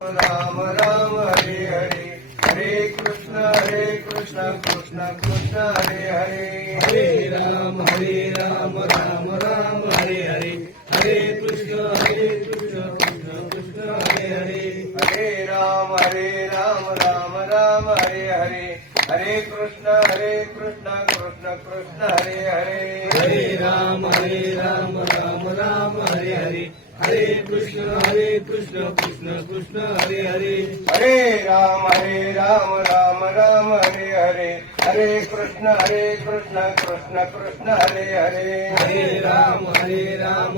राम राम हरे हरे, हरे कृष्ण कृष्ण कृष्ण हरे हरे, हरे राम राम राम हरे हरे, हरे कृष्ण कृष्ण कृष्ण हरे हरे, हरे राम राम राम हरे हरे, हरे कृष्ण कृष्ण कृष्ण हरे हरे, हरे राम राम राम हरे हरे, हरे कृष्ण कृष्ण कृष्ण हरे हरे, हरे राम राम राम हरे हरे, हरे कृष्ण कृष्ण कृष्ण हरे हरे, हरे राम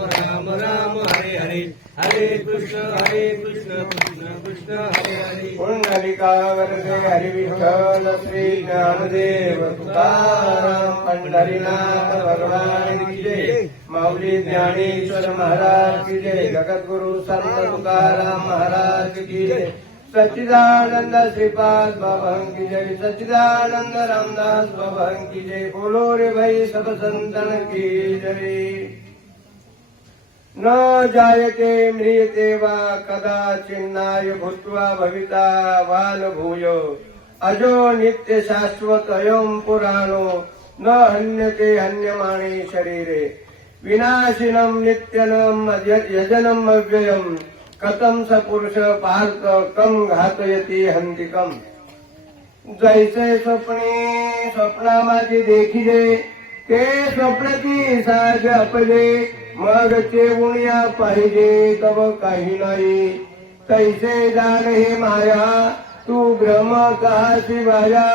राम राम हरे हरे, हरे कृष्ण कृष्ण कृष्ण हरे हरे, पुंडलिका वरदे हरि विठ्ठल श्री ज्ञानदेव तुकाराम पंढरीनाथ भगवान की जय, माऊली ज्ञानेश्वर महाराज की जय, जगद्गुरु संत तुकाराम महाराज की जय, सच्चिदानंद श्रीपाद बाबा की जय, सच्चिदानंद रामदास बाबा की जय, बोलो रे भाई सब संतन की जय। न जायते म्रियते वा कदाचिन्नाय भूत्वा भविता वाल भूयो, अजो नित्य शाश्वत अयं पुराणो न हन्यते हन्यमाने शरीरे, विनाशिनं नित्यनं यजनं अव्ययम्, कथं स पुरुष पार्थ कं घातयति हन्तिकम्। जैसे स्वप्ने स्वप्ना माझी देखिले, ते स्वप्नाची साज अपले, मग चेवुनिया पाहिजे तव काही नाही, तैसे जाण हे माया तू भ्रम कहासी वाया,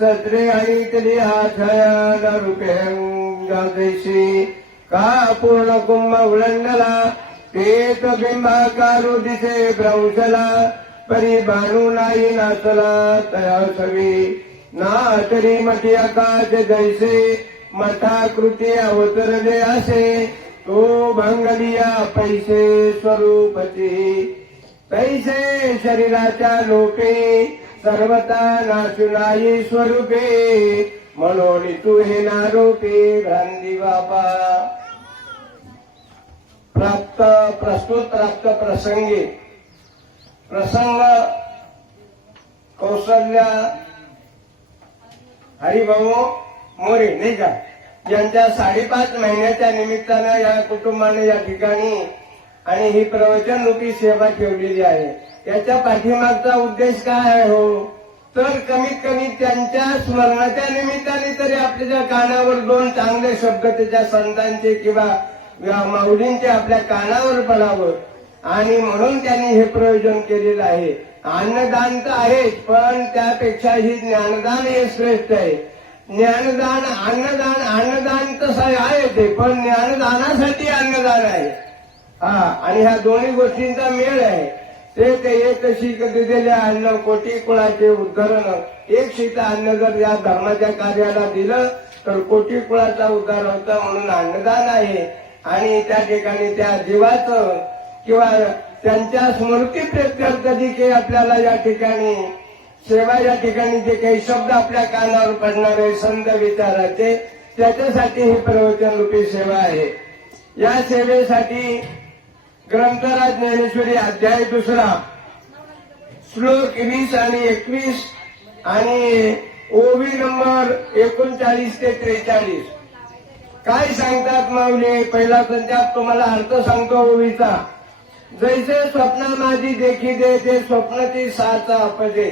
सत्रे आणि तली छाया न रूपे जैसी, का पूर्ण कुंभ उलंडला तेच बिंबाकारू दिसे भ्रंशला, परी बाणू नाही नाचला तया सवी, ना तरी मठी आकाश जैसे मठाकृती अवतरले असे, तो भंगलिया पैसे स्वरूपती, पैसे शरीराच्या लोपे सर्वता नाशुनाई स्वरूपे, म्हणून तू हे नारोपे भ्रांती बाबा। प्रस्तुत प्राप्त प्रसंगी प्रसंग कौशल्या हरिभाऊ मोरे नाही का, यांच्या 5.5 महिन्याच्या निमित्तानं या कुटुंबाने या ठिकाणी आणि ही प्रवचन रूपी सेवा ठेवलेली आहे। याच्या पाठीमागचा उद्देश काय आहे हो, तर कमीत कमी त्यांच्या स्मरणाच्या निमित्ताने तरी आपल्या कानावर 2 चांगले शब्द त्याच्या संतांचे किंवा माऊलींचे आपल्या कानावर पडावं, आणि म्हणून त्यांनी हे प्रयोजन केलेलं आहे। अन्नदान तर आहेच, पण त्यापेक्षाही ज्ञानदान हे श्रेष्ठ आहे। ज्ञानदान अन्नदान तसं आहे ते, पण ज्ञानदानासाठी अन्नदान आहे। आणि ह्या दोन्ही गोष्टींचा मेळ आहे। ते एक शीख दिलेल्या अन्न कोटी कुळाचे उद्धरण, एक शीत अन्न जर या धर्माच्या कार्याला दिलं तर कोटी कुळाचा उद्धार होता, म्हणून अन्नदान आहे। आणि त्या ठिकाणी त्या जीवाचं किंवा त्यांच्या स्मृती प्रेत्यर्थ जी काही आपल्याला या ठिकाणी सेवा, या ठिकाणी जे काही शब्द आपल्या कानावर पडणारे संत विचाराचे, त्याच्यासाठी ही प्रवचन रूपी सेवा आहे। या सेवेसाठी ग्रंथराज ज्ञानेश्वरी अध्याय 2 श्लोक 20 आणि 21 आणि ओवी नंबर 39 ते 43 काय सांगतात माऊली। पहिला संचाप तुम्हाला अर्थ सांगतो ओवीचा। जैसे स्वप्न माझी देखी दे, ते स्वप्नाची साचा अपजे।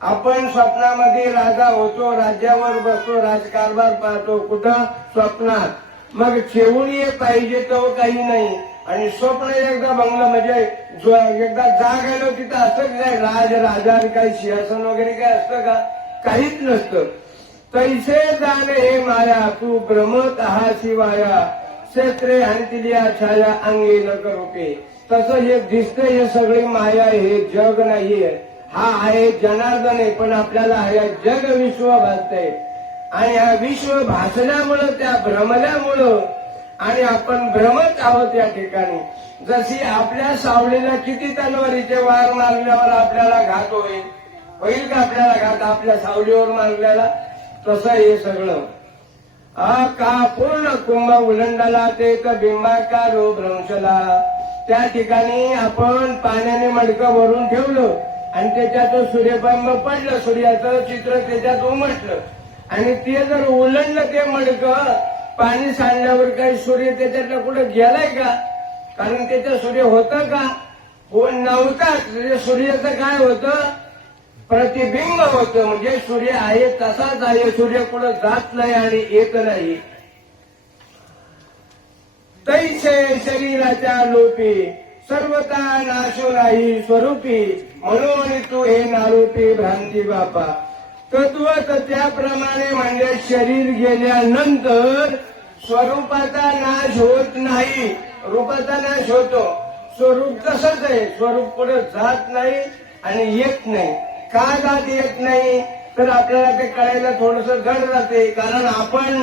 आपण स्वप्नामध्ये राजा होतो, राज्यावर बसतो, राजकारभार पाहतो, कुठं स्वप्नात। मग ठेवून ये पाहिजे तो काही नाही, आणि स्वप्न एकदा बंगलं म्हणजे एकदा जाग आलो तिथं असतं काय राजा काही सिंहासन वगैरे काय असतं का, काहीच नसतं। तैसे जाणे हे माया तू भ्रमत आहासी वाया, क्षेत्रे हंतिलिया छाया अंगी न करूपे। तसं हे दिसतंय, हे सगळी माया, हे जग नाहीये, हा आहे जनार्दन आहे, पण आपल्याला हे जग विश्व भासतंय। आणि हा विश्व भासल्यामुळं, त्या भ्रमल्यामुळं, आणि आपण भ्रमत आहोत या ठिकाणी। जशी आपल्या सावलीला किती तलवारीचे वार मारल्यावर आपल्याला घात होईल का आपल्याला घात आपल्या सावलीवर मारल्याला, तसं हे सगळं। का पूर्ण कुंभ उलंडला ते बिंबाकारो भ्रंशला, त्या ठिकाणी आपण पाण्याने मडकं भरून ठेवलं आणि त्याच्यात सूर्यबिंब पडलं, सूर्याचं चित्र त्याच्यात उमटलं आणि ते जर उलटलं ते मडकं, पाणी सांडल्यावर काही सूर्य त्याच्यातलं कुठं गेलाय का? कारण त्याचं सूर्य होतं का? हो नव्हताच. म्हणजे सूर्याचं काय होतं? प्रतिबिंब होतं. म्हणजे सूर्य आहे तसाच आहे, सूर्य कुठं जात नाही आणि येत नाही. तैसे शरीराच्या लोपी सर्वता नाशो नाही स्वरूपी, म्हणून तू हे नारूपी भ्रांती बापा. तत्वत त्याप्रमाणे म्हणजे शरीर गेल्यानंतर स्वरूपाचा नाश होत नाही, रूपाचा नाश होतो. स्वरूप तसंच आहे, स्वरूप पुढे जात नाही आणि येत नाही. का जात येत नाही तर आपल्याला ते कळायला थोडस जड जाते, कारण आपण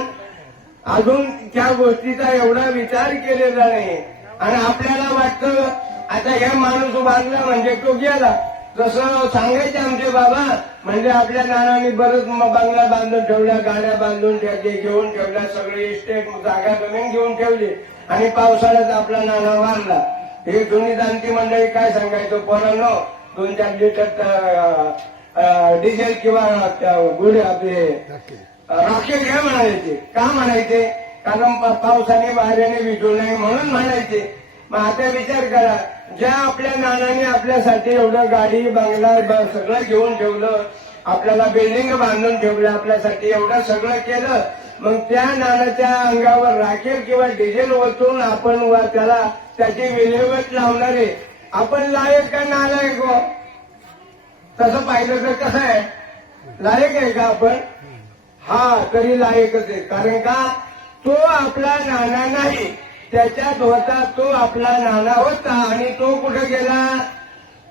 अजून त्या गोष्टीचा एवढा विचार केलेला नाही. आणि आपल्याला वाटतं आता हे माणूस बांधला म्हणजे तो गेला. जसं सांगायचे आमचे बाबा, म्हणजे आपल्या नानांनी बरंच बंगला बांधून ठेवल्या, गाड्या बांधून घेऊन ठेवल्या, सगळी इस्टेट जागा जमीन घेऊन ठेवली आणि पावसाळ्यात आपला नाना मारला. हे दोन्ही जाणती मंडळी काय सांगायचं, पोरांनो 2-4 लिटर डिझेल किंवा गुढ आपले रॉकेट घ्या म्हणायचे. का म्हणायचे? कारण पावसाने वाऱ्याने विजू नये म्हणून म्हणायचे. मग आता विचार करा, ज्या आपल्या नानाने आपल्यासाठी एवढं गाडी बंगला सगळं घेऊन ठेवलं, आपल्याला बिल्डिंग बांधून ठेवलं, आपल्यासाठी एवढं सगळं केलं, मग त्या नानाच्या अंगावर राखेल किंवा डिझेल ओतून आपण त्याला त्याची विल्हेवाट लावणारे आपण लायक का नालायक हो? तसं पाहिलं तर कसं आहे, लायक आहे का आपण? हा, तरी लायकच आहे. कारण का तो आपला नाना नाही, त्याच्यात होता तो आपला नाना होता. आणि तो कुठे गेला?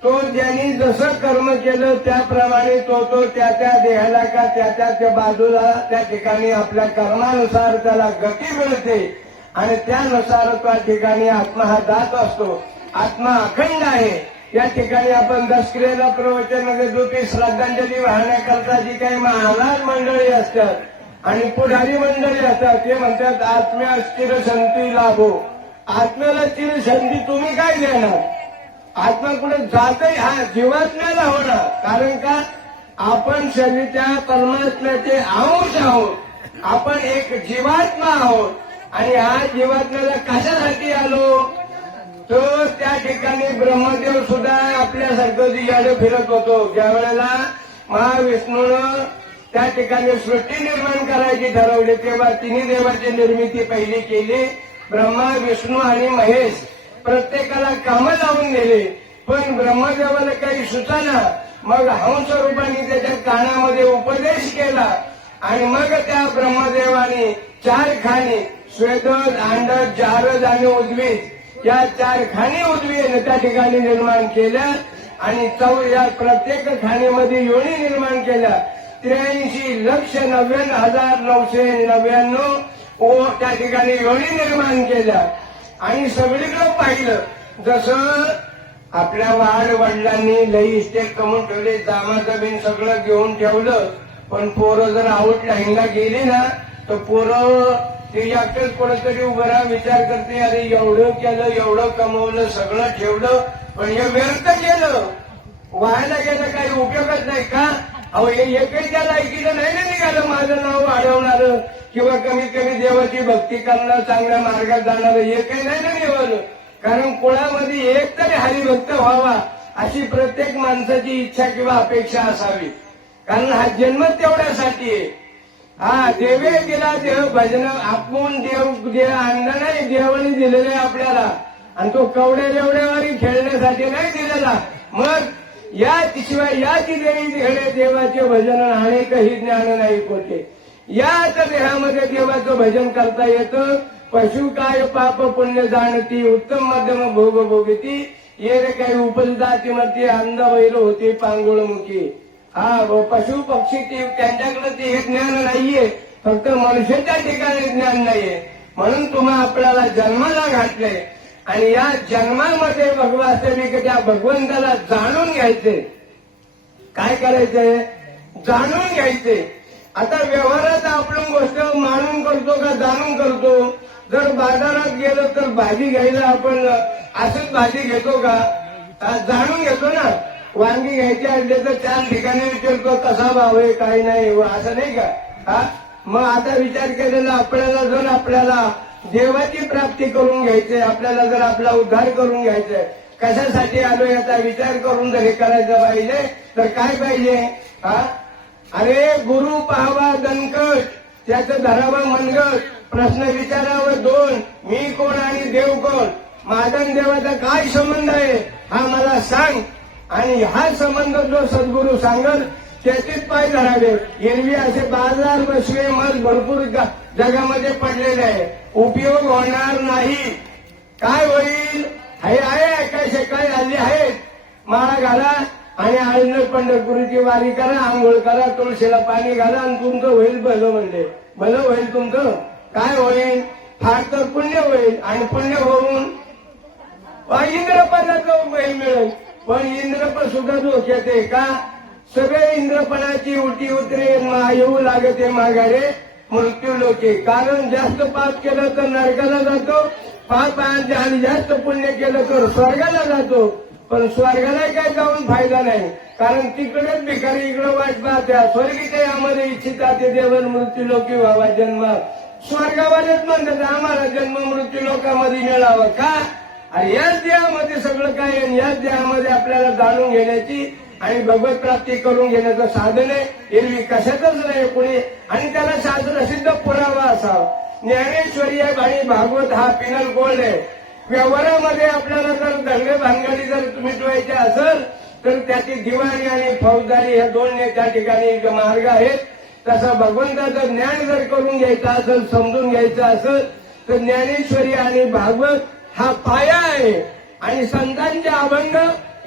तो ज्यांनी जसं कर्म केलं त्याप्रमाणे तो त्या देहाला का त्या बाजूला त्या ठिकाणी आपल्या कर्मानुसार त्याला गती मिळते आणि त्यानुसार त्या ठिकाणी आत्मा हा जात असतो. आत्मा अखंड आहे. या ठिकाणी आपण दसक्रियेला प्रवचनामध्ये दुटी श्रद्धांजली वाहण्याकरता जी काही महाराज मंडळी असतात आणि पुढारी मंडळी असतात, ते म्हणतात आत्म्या स्थिर शांती लाभो. आत्म्याला स्थिर शांती तुम्ही काय देणार? आत्मा कुठे जातही हा जीवात्म्याला होणार. कारण का आपण शरीराच्या परमात्म्याचे अंश आहोत. आपण एक जीवात्मा आहोत आणि हा जीवात्म्याला कशासाठी आलो? तर त्या ठिकाणी ब्रह्मदेव सुद्धा आपल्यासारखं याडं फिरत होतो. ज्या वेळेला महाविष्णूनं त्या ठिकाणी सृष्टी निर्माण करायची ठरवली, तेव्हा तिन्ही देवाची निर्मिती पहिली केली. ब्रह्मा, विष्णू आणि महेश प्रत्येकाला कामं लावून दिले, पण ब्रह्मदेवाला काही सुचाना. मग हंस रूपाने त्याच्या कानामध्ये उपदेश केला आणि मग त्या ब्रह्मदेवाने 4 खाणी स्वेदज, अंडज, जारज आणि उद्भिज या 4 खाणी उद्भिज त्या ठिकाणी निर्माण केल्या आणि या प्रत्येक खाणीमध्ये योनी निर्माण केल्या. 83,90,999 त्या ठिकाणी योनी निर्माण केल्या. आणि सगळीकडे पाहिलं, जसं आपल्या वाड वडिलांनी लई इस्टेट कमवून ठेवले, जामा जमीन सगळं घेऊन ठेवलं, पण पोरं जर आउट लाईनला गेली ना तर पोरं ते एकटंच कोणतरी उभं राहा विचार करते, अरे एवढं केलं, एवढं कमवलं, सगळं ठेवलं, पण हे व्यर्थ केलं, व्हायला गेलं, काही उपयोगच नाही. का? अहो हे एकही त्या लायकीचं नाही ना निघालं माझं नाव वाढवणार किंवा कमीत कमी देवाची भक्ती करणार, चांगल्या मार्गात जाणार, हे काही नाही ना निवडलं. कारण कुळामध्ये एक तरी हरिभक्त व्हावा अशी प्रत्येक माणसाची इच्छा किंवा अपेक्षा असावी. कारण हा जन्म तेवढ्यासाठी आहे. हा देवे दिला देव भजन, आपण देव आणलं नाही, देवाने दिलेलं आहे आपल्याला. आणि तो कवड्या एवढ्यावारी खेळण्यासाठी नाही दिलेला. मग याशिवाय याची देवी घेणे देवाचे भजन अनेकही ज्ञान नाही कोठे. याच देहामध्ये देवाचं भजन करता येतं. पशु काय पाप पुण्य जाणती, उत्तम मध्यम भोग भोगती, ये रे काही उपजदाती मध्ये अंध वैर होते पांगुळमुखी. हा पशु पक्षी त्यांच्याकडे ते हे ज्ञान नाहीये, फक्त मनुष्याच्या ठिकाणी ज्ञान नाहीये. म्हणून तुम्हा आपल्याला जन्माला घातले आणि या जन्मामध्ये वास्तविक त्या भगवंताला जाणून घ्यायचे. काय करायचंय? जाणून घ्यायचे. आता व्यवहारात आपण गोष्ट मानून करतो का जाणून करतो? जर बाजारात गेलो तर भाजी घ्यायला आपण असंच भाजी घेतो का? जाणून घेतो ना. वांगी घ्यायची असले तर 4 ठिकाणी विचारतो कसा भाव आहे काही नाही असं नाही का? हा मग आता विचार केलेला आपल्याला जर आपल्याला देवाची प्राप्ती करून घ्यायचंय, आपल्याला जर आपला उद्धार करून घ्यायचंय, कशासाठी आलो याचा विचार करून जर हे करायचं पाहिजे तर काय पाहिजे? हा अरे गुरु पाहावा दणकट, त्याचं धरावा मनगट, प्रश्न विचारावं 2, मी कोण आणि देव कोण, माझा आणि देवाचा काय संबंध आहे हा मला सांग. आणि हा संबंध जो सद्गुरू सांगल त्याचेच पाय धरावे. एरवी असे बाजार बसवे मग भरपूर जगामध्ये पडलेले आहे, उपयोग होणार नाही. काय होईल? हे आहे काय काय आली आहेत, माळा घाला आणि आळंद पंढरपुरीची वारी करा, आंघोळ करा, तुळशीला पाणी घाला आणि तुमचं होईल भलं. म्हणले भलं होईल तुमचं. काय होईल? फार तर पुण्य होईल आणि पुण्य होऊन इंद्रपदाचं बैल मिळेल. पण इंद्रपद सुद्धा धोक्यात आहे का? सगळे इंद्रपणाची उटी उतरे येऊ लागते माघारे मृत्यू लोके. कारण जास्त पाप केलं तर नरकाला जातो, पाप आणि जास्त पुण्य केलं तर स्वर्गाला जातो. पण स्वर्गाला काय जाऊन फायदा नाही, कारण तिकडेच भिकारी इकडे वाट पाहत्या. स्वर्गीचे आम्हाला इच्छिता ते देवन मृत्यू लोकी व्हावा जन्म. स्वर्गावालेच म्हणतात आम्हाला जन्म मृत्यू लोकांमध्ये मिळावं का? आणि याच देहामध्ये सगळं काय आहे, याच देहामध्ये आपल्याला जाणून घेण्याची आणि भगवत प्राप्ती करून घेण्याचं साधन आहे. एरवी कशातच नाही कोणी. आणि त्याला शास्त्रसिद्ध पुरावा असावा. ज्ञानेश्वरी आणि भागवत हा पिनल गोल्ड आहे. व्यवहारामध्ये आपल्याला जर दंगे भानगडी जर मिटवायचे असेल तर त्याची दिवाणी आणि फौजदारी ह्या 2 त्या ठिकाणी मार्ग आहेत. तसं भगवंताचं ज्ञान जर करून घ्यायचं असेल, समजून घ्यायचं असेल तर ज्ञानेश्वरी आणि भागवत हा पाया आहे. आणि संतांचे अभंग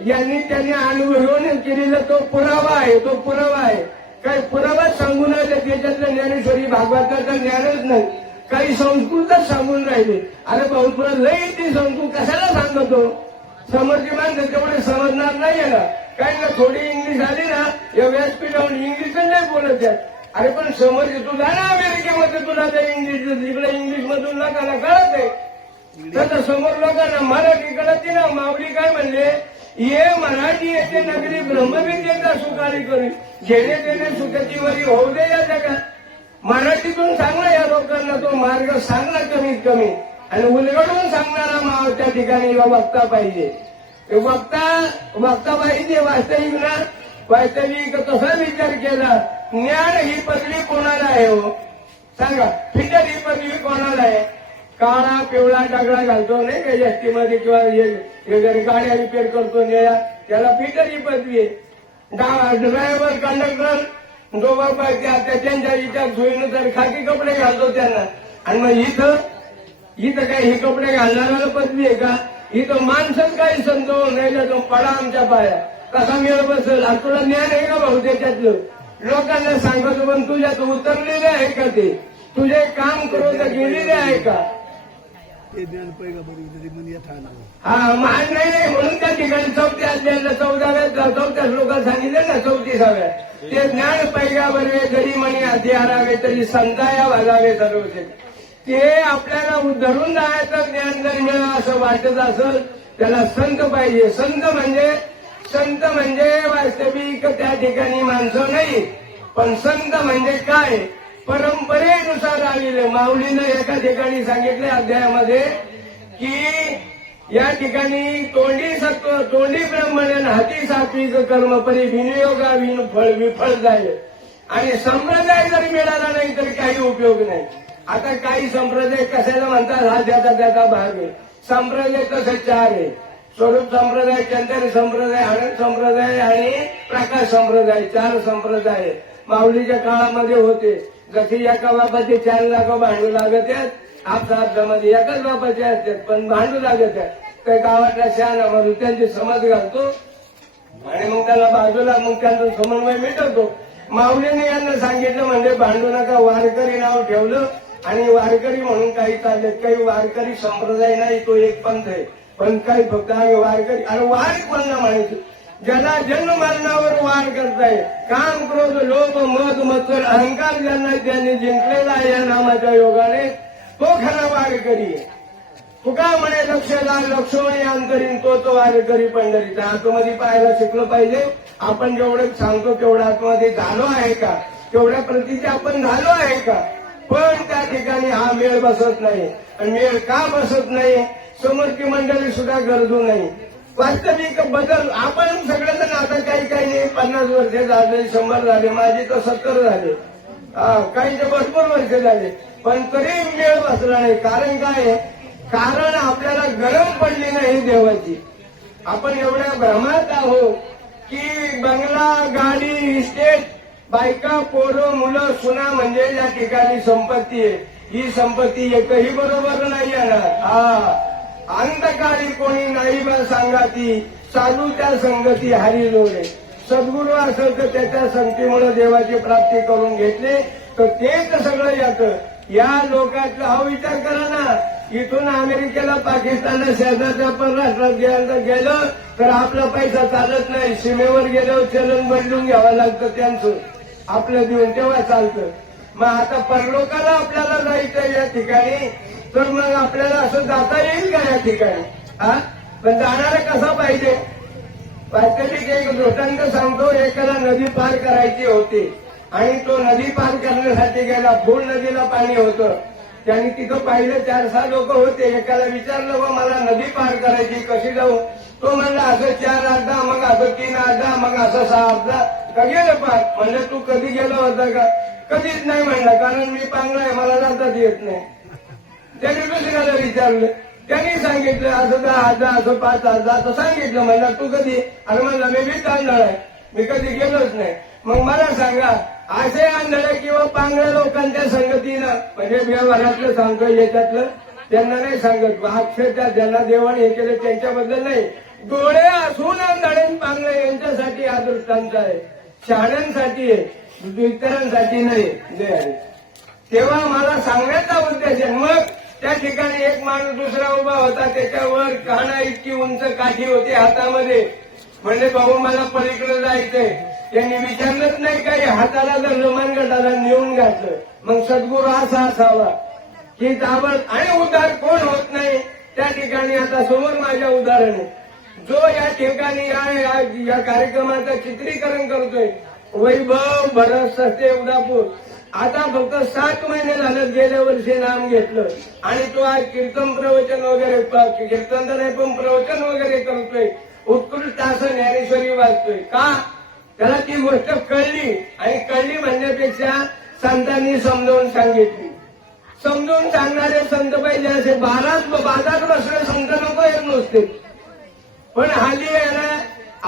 यांनी त्यांनी अनुभवून केलेला तो पुरावा आहे. तो पुरावा आहे. काही पुरावा सांगून त्याच्यातलं ज्ञानेश्वरी भागवताचं ज्ञानच नाही. काही संस्कृतच सांगून राहिले. अरे भाऊ लई ती संस्कृत कशाला सांगतो? समोरची माणसं तेवढे समजणार नाहीये ना. काही ना थोडी इंग्लिश आली ना या व्यासपीठावर इंग्लिशच नाही बोलत आहेत. अरे पण समोरची तुला ना अमेरिकेमध्ये तुला त्या इंग्लिश तिकडे इंग्लिश मधून लोकांना कळत आहे. तर समोर लोकांना मराठी कळत ना. माऊली काय म्हणले? ये मराठी येथे नगरी ब्रह्मविद्येचा सुकारी करी, घेणे देणे सुखाची वरी होऊ दे या जगात. मराठीतून सांगणं या लोकांना तो मार्ग सांगणं कमीत कमी. आणि उलगडून सांगणारा माव त्या ठिकाणी वक्ता पाहिजे. वक्ता पाहिजे वास्तविक ना. वास्तविक तसा विचार केला. ज्ञान ही पदवी कोणाला आहे हो सांगा? फिटर ही पदवी कोणाला आहे? काळा पिवळा डगळा घालतो नाही का एसटीमध्ये किंवा गाड्या रिपेअर करतो निळ्या, त्याला फिटर ही पदवी आहे. ड्रायव्हर कंडक्टर दोघं त्यांच्या विचार सोयीनुसार खाकी कपडे घालतो त्यांना. आणि मग इथं काय ही कपडे घालणाऱ्याला पदवी आहे का? इथं माणसंच काही समजो नाही तो पडा आमच्या पाया कसा मिळ बसेल. आणि तुला ज्ञान आहे का भाऊ त्याच्यातलं? लोकांना सांगतो पण तुझ्यात उतरलेले आहे का? ते तुझे काम करून गेलेले आहे का? हा मान नाही म्हणून त्या ठिकाणी 4थ्या अध्यायाला 14व्या श्लोकात सांगितले ना 34व्या. ते ज्ञान पैगा बरवे जरी म्हणे आधी हरावे तरी संताया वाजावे सर्व. ते आपल्याला धरून जायचं ज्ञान जर मिळालं असं वाटत असेल त्याला संत पाहिजे. संत म्हणजे वास्तविक त्या ठिकाणी माणसं नाही, पण संत म्हणजे काय? परंपरेनुसार आलेले. माऊलीनं एका ठिकाणी सांगितले अध्यायामध्ये की या ठिकाणी तोंडी ब्रह्मण हाती सात्विक कर्म परी विनियोगा विफळ जाईल. आणि संप्रदाय जर मिळाला नाही तर काही उपयोग नाही. आता काही संप्रदाय कशाला म्हणतात? हा त्याचा भाग आहे. संप्रदाय तसे 4 आहे. स्वरूप संप्रदाय, चंदन संप्रदाय, आनंद संप्रदाय आणि प्रकाश संप्रदाय. 4 संप्रदाय माऊलीच्या काळामध्ये होते. जशी एका बापाचे 4 लाख भांडू लागत आहेत. आपसामध्ये एकाच बापाचे असतात पण भांडू लागत आहेत. काही गावातल्या शहाणा म्हणून त्यांची समज घालतो आणि मग त्याला बाजूला मग त्यांचा समन्वय मिटवतो. माऊलीने यांना सांगितलं म्हणजे भांडू नका. वारकरी नाव ठेवलं आणि वारकरी म्हणून काही चाललेत. काही वारकरी संप्रदाय नाही, तो एक पंथ आहे. पण काही फक्त आम्ही वारकरी. अरे वार कोणाला म्हणायचं? ज्याला जन्म मरणावर वार करताय. काम क्रोध लोभ मद मत्सर अहंकार ज्यांनी जिंकलेला आहे या नामाच्या योगाने तो खरा वारकरी आहे. तुका म्हणे लक्ष लाल लक्ष्मणी अंतरीन तो वारकरी पंढरीचा. आतमध्ये पाहायला शिकलं पाहिजे. आपण जेवढं सांगतो तेवढं आतमध्ये झालो आहे का, तेवढ्या प्रतीचे आपण झालो आहे का. पण त्या ठिकाणी हा मेळ बसत नाही. आणि मेळ का बसत नाही, समोरची मंडळी सुद्धा गरजू नाही. वास्तविक बदल आपण सगळेजण आता काही नाही 50 वर्ष झाले, 100 झाले, माझे तर 70 झाले, काहींचे भरपूर वर्ष झाले, पण तरी मेळ बसला नाही. कारण काय आहे, कारण आपल्याला गरज पडली नाही देवाची. आपण एवढ्या भ्रमात आहोत की बंगला, गाडी, इस्टेट, बायका, पोरं, मुलं, सुना म्हणजे या ठिकाणी संपत्ती आहे. ही संपत्ती एकही बरोबर नाही येणार. अंतकाळी कोणी नाही बा सांगाती, चालू त्या संगती हरी जोडे. सद्गुरू असं तर त्याच्या संगतीमुळे देवाची प्राप्ती करून घेतली तर तेच सगळं येतं. या लोकांचा हा विचार करा ना, इथून अमेरिकेला, पाकिस्तानला, शेजारच्या परराष्ट्रात गेलं तर आपला पैसा चालत नाही. सीमेवर गेल्यावर चलन बदलून घ्यावं लागतं त्यांचं, आपलं देऊन तेव्हा चालतं. मग आता परलोकाला आपल्याला जायचं या ठिकाणी, तर मग आपल्याला असं जाता येईल का या ठिकाणी? पण जाणारा कसा पाहिजे? वास्तविक एक दृष्टांत सांगतो. एकाला नदी पार करायची होती आणि तो नदी पार करण्यासाठी गेला. फुल नदीला पाणी होतं. त्यांनी तिथं पाहिलं 4-6 लोक होते. एकाला विचारलं बा मला नदी पार करायची, कशी जाऊ? तो म्हणला असं 4 अर्धा, मग असं 3 अर्धा, मग असं 6 अर्धा. का गेलं पार? म्हणलं तू कधी गेला होता का? कधीच नाही म्हणला, कारण मी पांगळा आहे, मला जाताच येत नाही. त्यांनी दुसऱ्याला विचारलं, त्यांनी सांगितलं असं 10 अर्धा, असं 5 अर्धा असं सांगितलं. म्हणला तू कधी? अरे म्हणला मी तांदळ आहे, मी कधी गेलोच नाही. मग मला सांगा, असे आंधळे किंवा पांगळ्या लोकांच्या संगतीनं, म्हणजे व्यवहारातलं सांगतो याच्यातलं त्यांना नाही सांगत, अक्षरशः ज्यांना देवाने हे केलं त्यांच्याबद्दल नाही. डोळे असून आंधळे पांगळे यांच्यासाठी हा दृष्टांत आहे, शहाण्यांसाठी आहे, इतरांसाठी नाही. तेव्हा मला सांगण्याचा उद्देश आहे. मग त्या ठिकाणी एक माणूस दुसरा उभा होता, त्याच्यावर काना इतकी उंच काठी होती हातामध्ये. म्हणजे भाऊ मला पलीकडे जायचंय. त्यांनी विचारलंच नाही काही, हाताला जर गटाला नेऊन घातलं. मग सद्गुरू असा असावा की ताबड आणि उद्धार कोण होत नाही त्या ठिकाणी. आता समोर माझ्या उदाहरण आहे. जो या ठिकाणी या कार्यक्रमाचं चित्रीकरण करतोय, वैभव भरत सस्ते उदापूर, आता फक्त 7 महिने झालं गेल्या वर्षी नाम घेतलं आणि तो आज कीर्तन प्रवचन वगैरे, कीर्तन तर नाही पण प्रवचन वगैरे करतोय. उत्कृष्ट असं ज्ञानेश्वरी वाचतोय. का? त्याला ती गोष्ट कळली, आणि कळली म्हणण्यापेक्षा संतांनी समजावून सांगितली. समजून सांगणारे संत पाहिजे. असे बाजारात बसले संत नको येत नसते. पण हल्ली आहे ना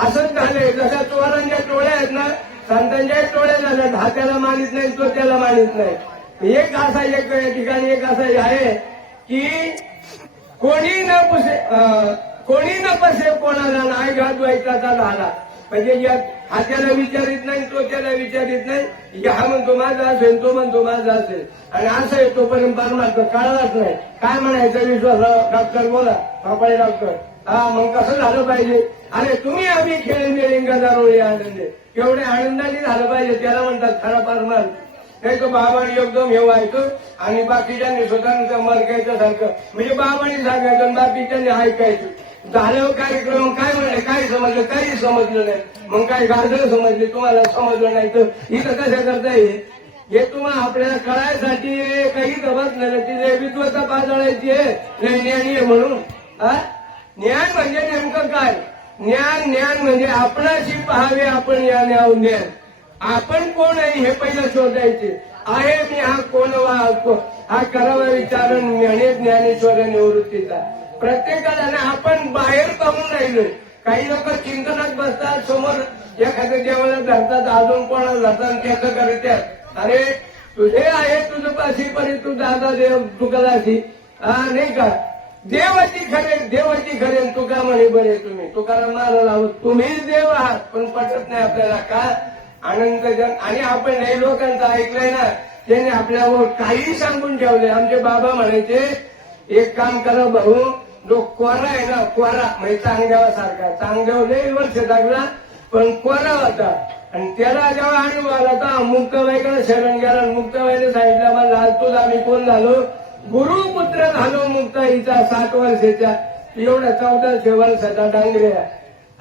असंच झालंय, जशा चोरांच्या टोळ्या आहेत ना, संतांच्या टोळ्या झाल्या. हा त्याला मानित नाही, तो त्याला मानित नाही. एक असा एक ठिकाणी एक असं आहे की कोणी न पसे कोणाला नाही घात व्हायचा झाला. म्हणजे हा त्याला विचारित नाही, तो त्याला विचारित नाही. हा म्हणतो माझा असेल, तो म्हणतो माझा असेल, आणि असं आहे तोपर्यंत परमार्थ कळलाच नाही. काय म्हणायचं विश्वास? डॉक्टर बोला, पापाळे डॉक्टर. मग कसं झालं पाहिजे? अरे तुम्ही आम्ही खेळ मिळेल गदारोळी आनंदे, एवढे आनंदाने झालं पाहिजे, त्याला म्हणतात खरा परमार्थ. नाही तो बाबांनी एकदम हे व्हायचं आणि बाकीच्यांनी स्वतःचं मरकायचं सारखं. म्हणजे बाबांनी सांगायचं आणि बाकीच्यांनी ऐकायचं. झाल्यावर कार्यक्रम काय म्हणले, काय समजलं? काही समजलं नाही. मग काय गाजलं समजले, तुम्हाला समजलं नाही तर इथं कसं करता येईल? हे तुम्हाला आपल्याला कळायसाठी काही गमत नाही. तिथे विद्वत्ता पाजळायची आहे, ज्ञानी आहे म्हणून. ज्ञान म्हणजे नेमकं काय? ज्ञान म्हणजे आपणाशी पहावे आपण या ज्ञान. आपण कोण आहे हे पहिलं शोधायचे. आहे मी हा कोण हा करावा विचारण ज्ञानेश्वर निवृत्तीचा. प्रत्येकाला आपण बाहेर पाहून राहिलोय. काही लोक चिंतनात बसतात, समोर एखाद्या देवाला धरतात, अजून कोणाला धरतात, त्याचं करतात. अरे तुझे आहे तुझं पाशीपर्यंत तू दादा देव तुकालाशी नाही का? देवाची खरे तुका म्हणे बरे तुम्ही. तुकाराम महाराज आहोत, तुम्हीच देव आहात. पण पटत नाही आपल्याला. का? अनंत जन. आणि आपण नाही लोकांचं ऐकलंय ना, त्यांनी आपल्यावर काही सांगून ठेवले. आमचे बाबा म्हणायचे एक काम करा भाऊ, जो कोरा आहे ना, कोरा म्हणजे चांगदेवासारखा. चांगदेव लई वर्ष लागला पण कोरा होता. आणि त्याला जेव्हा अनुभव आला होता, मुक्ताबाईकडे शरण गेला. मुक्ताबाईने सांगितलं मला आज तुझ आम्ही कोण झालो? गुरुपुत्र झालो मुक्ताईचा 7 वर्षाच्या एवढ्या 14 वर्षाचा डांगऱ्या.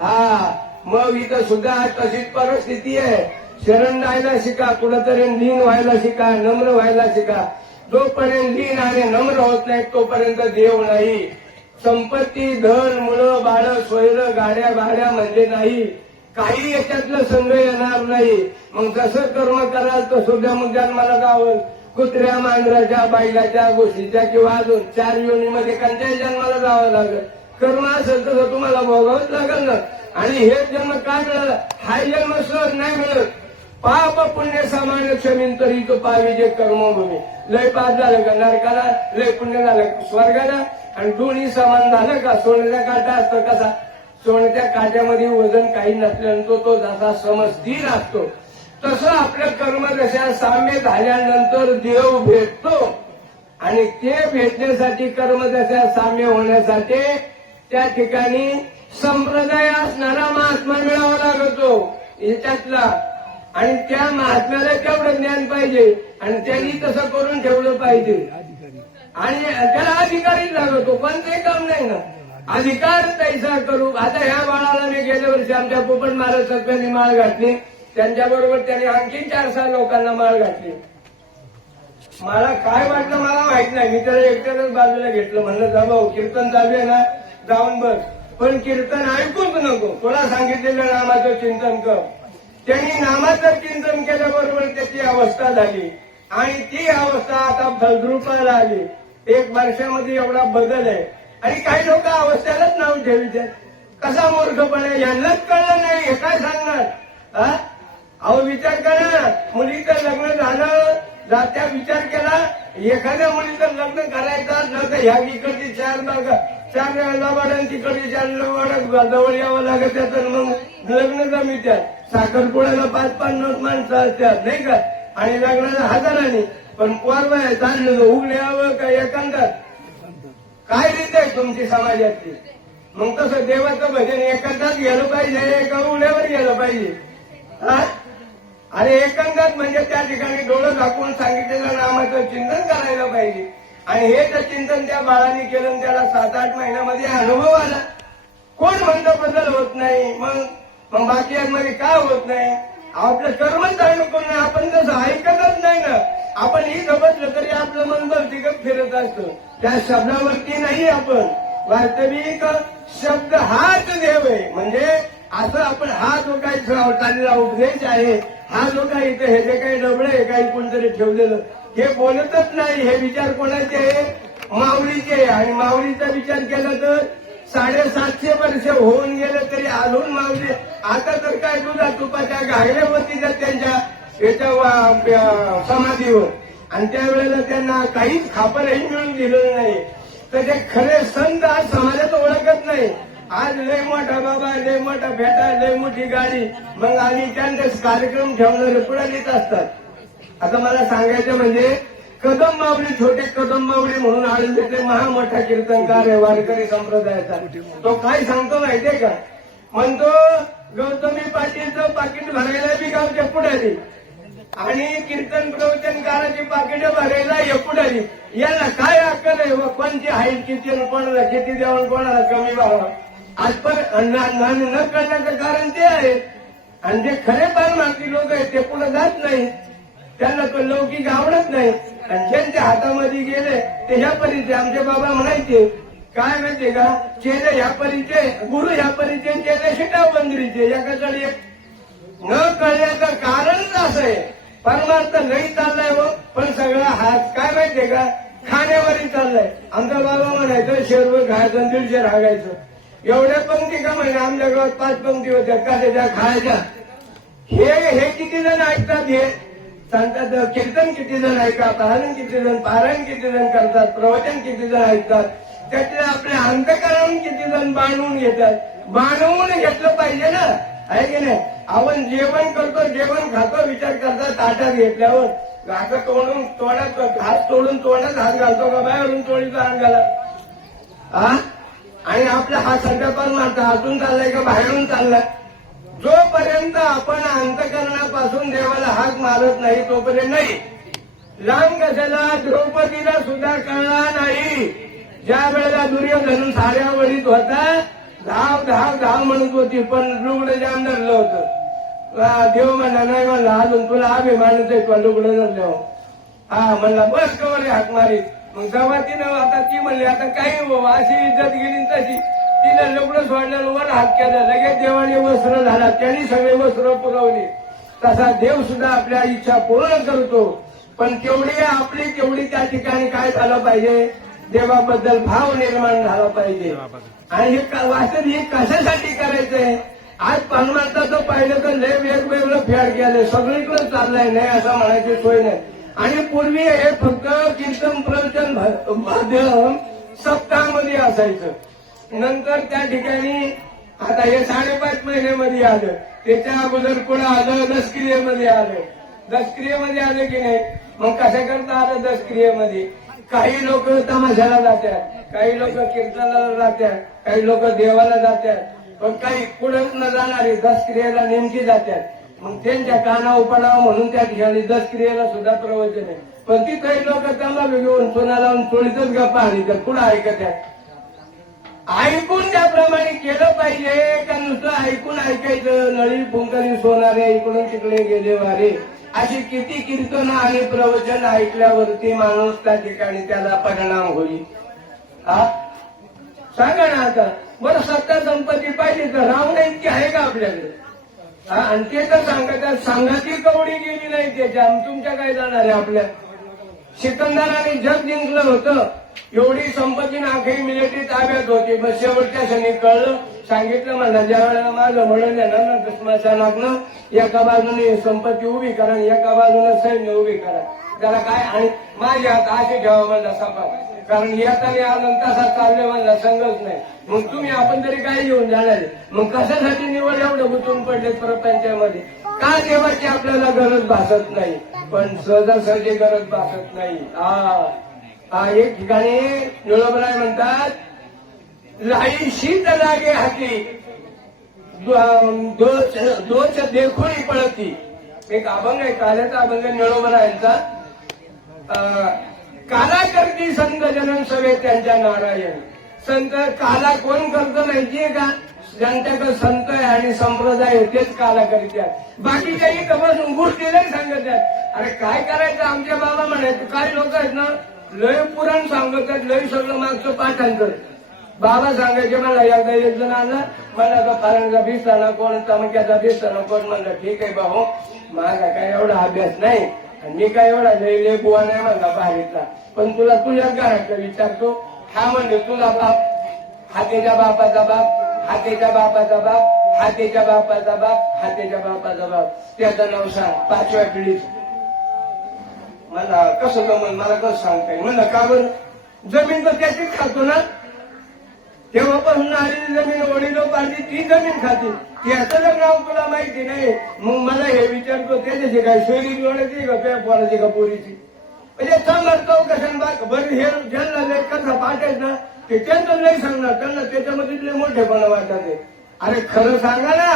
हा मग इथं सुद्धा तशीच परिस्थिती आहे. शरण जायला शिका, कुठंतरी लीन व्हायला शिका, नम्र व्हायला शिका. जोपर्यंत लीन आणि नम्र होत नाही तोपर्यंत देव नाही. संपत्ती, धन, मुलं, बाळ, सोयरं, गाड्या भाड्या म्हणजे नाही. काही याच्यातलं संघ येणार नाही. मग जसं कर्म कराल तसं त्या मुद्द्यात मला गावल. कुत्र्या, मांजराच्या, बैलाच्या, गोष्टीच्या किंवा अजून 4 योनीमध्ये कोणत्याही जन्माला जावं लागेल. कर्म असेल तसं तुम्हाला भोगावंच लागेल ना. आणि हे जन्म काय मिळालं? हा जन्म सहज नाही मिळत. पाप पुण्य समान क्षमीन तरी तो पावी जे कर्मभूमी. लय पाप झालं का नरकाला, लय पुण्य झालं स्वर्गाला, आणि दोन्ही समान झालं का सोन्याचा काटा असतो कसा. सोन्याच्या काट्यामध्ये वजन काही नसल्यानंतर तो जसा समस्थिर असतो तसं आपलं कर्म जशा साम्य झाल्यानंतर देव भेटतो. आणि ते भेटण्यासाठी कर्म जशा साम्य होण्यासाठी त्या ठिकाणी संप्रदाय असणारा महात्मा मिळावा लागतो याच्यातला. आणि त्या महात्म्याला तेवढं ज्ञान पाहिजे आणि त्यांनी तसं करून ठेवलं पाहिजे. आणि त्याला अधिकारीच लागतो, कोणतंही काम नाही ना. अधिकार तैसा करू. आता ह्या बाळाला मी गेल्या वर्षी आमच्या पोपट महाराज सत्यांनी माळ घातली. त्यांच्याबरोबर त्यांनी आणखी 4-6 लोकांना माळ घातली. मला काय वाटलं मला माहित नाही. मी त्याला एकट्याच बाजूला घेतलं. म्हणलं जा भाऊ, कीर्तन चालू आहे ना, जाऊन बस. पण कीर्तन ऐकूच नको. कोणा सांगितलेलं नामाचं चिंतन कर. त्यांनी नामाचं चिंतन केल्याबरोबर त्याची अवस्था झाली. आणि ती अवस्था आता फलद्रूपाला आली. 1 वर्षामध्ये एवढा बदल आहे. आणि काही लोक अवस्थेलाच नाव ठेवितात. कसा मूर्खपणे, यांनाच कळलं नाही हे काय सांगणार. अहो विचार करा, मुलीचं लग्न झालं, जात्या विचार केला एखाद्या मुलीचं लग्न करायचं न तर ह्या इकडची 4 लबाड तिकडची 4 लबाड जवळ यावं लागत. तर मग लग्न जमित्यात. साखरपुड्याला 5-5 नोट माणसं असतात नाही का, आणि लग्नाला हजारांनी. पण पोरबाय चाललं उघडे यावं का एकांतात. काय रीत आहे तुमची समाजातली. मग तसं देवाचं भजन एकांतात गेलं पाहिजे का उघड्यावर गेलं पाहिजे. अरे एकांतात म्हणजे त्या ठिकाणी डोळं झाकून सांगितलेलं नामाचं चिंतन करायला पाहिजे. आणि हे तर चिंतन त्या बाळाने केलं, त्याला 7-8 महिन्यामध्ये अनुभव आला. कोण म्हणतं बदल होत नाही. मग बाकीमध्ये काय होत नाही. आपलं कर्मच अडकून नाही. आपण तसं ऐकतच नाही ना. आपण ही बसलं तरी आपलं मन भलतीकच फिरत असतं. त्या शब्दावरती नाही. आपण वास्तविक शब्द हाच देव आहे. म्हणजे असं आपण हा जो काही चाललेला उपदेश आहे, हा जो काही इथं हे जे काही डबळे आहे काही कोणतरी ठेवलेलं हे बोलतच नाही. हे विचार कोणाचे आहे? माऊलीचे आहे. आणि माऊलीचा विचार केला तर 750 वर्ष होऊन गेलं तरी अजून माऊली आता तर काय दुधा तुपाच्या घागऱ्या होती त्यांच्या याच्या समाधीवर. आणि त्यावेळेला त्यांना काहीच खापरही मिळून दिलेलं नाही. तर ते खरे संत आज समाजात ओळखत नाही. आज लय मोठा बाबा, लय मोठा भेटा, लय मोठी गाडी, मग आम्ही त्यांचे कार्यक्रम ठेवणारे पुढारीच असतात. आता मला सांगायचं म्हणजे कदम माऊली, छोटे कदम माऊली म्हणून आलेले महामोठा कीर्तनकार आहे वारकरी संप्रदायाचा. तो काय सांगतो माहितीये का? म्हणतो गौतमी पाटीलचं पाकिट भरायला बी गावच्या पुढारी आणि कीर्तन प्रवचनकाराची पाकिटं भरायला हे पुढारी. याला काय अक्कल आहे व कोणची हाईट किती आणि कोणाला किती द्यावं कोणाला कमी व्हावं. आज पण न करण्याचं कारण ते आहे. आणि जे खरे पारमार्थी लोक आहेत ते पुढे जात नाही. त्यांना तो लौकिक आवडत नाही. आणि ज्यांच्या हातामध्ये गेले ते ह्या परीचे. आमचे बाबा म्हणायचे काय माहितीये का, चेले ह्या परीचे, गुरु ह्या परीचे, चेले शिटाव बंदरीचे. एकाकडे एक न कळण्याचं कारणच असं आहे. परमार्थ नाही चाललाय व पण सगळा हात काय माहितीये का खाण्यावरही चाललाय. आमचा बाबा म्हणायचं शेरवर खायचं 150 रागायचं. एवढ्या पंक्ती का म्हणे आमच्या गावात 5 पंक्ती होत्या कशाच्या खायच्या. हे किती जण ऐकतात. हे सांगतात कीर्तन किती जण ऐकतात, पारायण किती जण करतात, प्रवचन किती जण ऐकतात. त्यातले आपले अंतःकरण किती जण बांधवून घेतात. बांधवून घेतलं पाहिजे ना, आहे की नाही. आपण जेवण करतो, जेवण खातो, विचार करता ताटात घेतल्यावर घास तोडून तोंडात घास तोडून तोंडात हात घालतो का बाहेरून तोडीचा हात घाला. आणि आपला हा संकल्पन मारता हातून चाललाय का बाहेरून चाललाय. जोपर्यंत आपण अंतःकरणापासून देवाला हाक मारत नाही तोपर्यंत नाही. लांब कशाला द्रौपदीला सुद्धा कळला नाही. ज्या वेळेला दुर्योधन साऱ्या वडीत होता धाव धाव धाव म्हणत होती, पण लुगडं जाम धरलं होतं. देव म्हणला नाही, म्हणला अजून तुला अभिमानच आहे तुला लुगडं धरल्यावर. हा म्हणला बस कवर हाक मारी. मग तेव्हा तिनं आता ती म्हणली आता काही हो अशी इज्जत गेली तशी तिने लुगडं सोडल्यावर वर हात केला. लगेच देवाने वस्त्र झाला, त्यांनी सगळे वस्त्र पुरवली. तसा देव सुद्धा आपल्या इच्छा पूर्ण करतो. पण तेवढी आपली तेवढी त्या ठिकाणी काय झालं पाहिजे, देवाबद्दल भाव निर्माण झाला पाहिजे. आणि हे वाचन हे कशासाठी करायचंय. आज परमार्थाचं पाहिलं तर लय वेगवेगळं फेड केलंय, सगळीकडे चाललंय, नाही असं म्हणायची सोय नाही. आणि पूर्वी हे फक्त कीर्तन प्रवचन माध्यम सप्ताहामध्ये असायचं. नंतर त्या ठिकाणी आता हे 5.5 महिन्यामध्ये आलं. त्याच्या अगोदर पुढे आलं दसक्रियेमध्ये आलं. दसक्रियेमध्ये आलं की नाही, मग कशा करता आलं दसक्रियेमध्ये. काही लोक तमाशाला जातात, काही लोक कीर्तनाला जातात, काही लोक देवाला जातात, पण काही पुढेच न जाणारे दसक्रियेला नेमकी जातात. मग त्यांच्या कानावर पडावं म्हणून त्या ठिकाणी दसक्रियेला सुद्धा प्रवचन आहे. पण ती काही लोक तंबाखू घेऊन सोना लावून चोळीतच गप्पा आणतात, पुढे ऐकतात. ऐकून त्याप्रमाणे केलं पाहिजे का नुसतं ऐकून ऐकायचं. नळी फुंकरी सोनारे इकडून तिकडे गेले वारे, अशी किती कीर्तन आणि प्रवचन ऐकल्यावरती माणूस त्या ठिकाणी त्याला परिणाम होईल. हा सांगा ना आता. बरं सत्ता संपत्ती पाहिजे तर राहून इतकी आहे का आपल्याकडे. हा आणि ते तर सांगतात सांगाती कवडी गेली नाही त्याच्या, तुमच्या काय जाणार आहे आपल्या. सिकंदराने जग जिंकलं होतं, एवढी संपत्ती आखरी मिलिटरी ताब्यात होती. मग शेवटच्या क्षणी कळलं, सांगितलं म्हणा ज्या वेळेला माझं म्हणून येणार ना स्मशानातनं एका बाजूने संपत्ती उभी करा आणि एका बाजूने सैन्य उभी करा. त्याला काय आणि माझ्या हात असे ठेवा म्हणला सपाट, कारण येताना आनंद तसा चालले म्हणला संघच नाही. मग तुम्ही आपण तरी काय घेऊन जाणार. मग कशासाठी निवड एवढं गुंतून पडले प्रपंचामध्ये. का देवाची आपल्याला गरज भासत नाही, पण सहजासहजी गरज भासत नाही. हा एक ठिकाणी निळोबराय म्हणतात लाई शीत लागे हाती दोच देखोळी पळती. एक अभंग आहे, काल्याचा अभंग निळोबरायांचा. काला करती संत जनन सवे त्यांच्या नारायण. संत काला कोण करतं माहितीये का, ज्यांच्याकडे संत आहे आणि संप्रदाय आहे तेच काला करीत्यात. बाकीच्याही तपासून गोष्टी नाही सांगतात. अरे काय करायचं आमच्या बाबा म्हणायचं. काही लोक आहेत ना लय पुराण सांगतात, लय सगळं मागचं पाठांतर. बाबा सांगायचे मला एकदा एक जण आला मला तो फारांचा दिसताना कोण चमक्याचा दिसताना कोण म्हणलं ठीक आहे भाऊ माझा काय एवढा अभ्यास नाही आणि मी काय एवढा लय बुवा नाही म्हणला बाहेरचा, पण तुला तुझ्या घराचा विचारतो. हा म्हणजे तुझा बाप हातेच्या बापाचा बाप, हातेच्या बापाचा बाप, हातेच्या बापाचा बाप, हातेच्या बापाचा बाप, त्याचं नाव सांग 5व्या पिढीत. मला कसं जमल, मला कसं सांगता येईल. म्हणलं का बरं, जमीन तर त्याचीच खातो ना. तेव्हापासून आलेली जमीन वडीलो पाहिजे ती जमीन खाते. त्याचं नाव तुला माहिती नाही. मग मला हे विचारतो त्याच्याशी काय शैली जोडायची का त्या पोराची का पोरीची. म्हणजे समजतो कशाने बाग बरं हे ज्यांना कसा पाठायच ना ते त्यांचं नाही सांगणार, त्यांना त्याच्यामध्ये मोठेपणा वाटत. अरे खरं सांगा ना.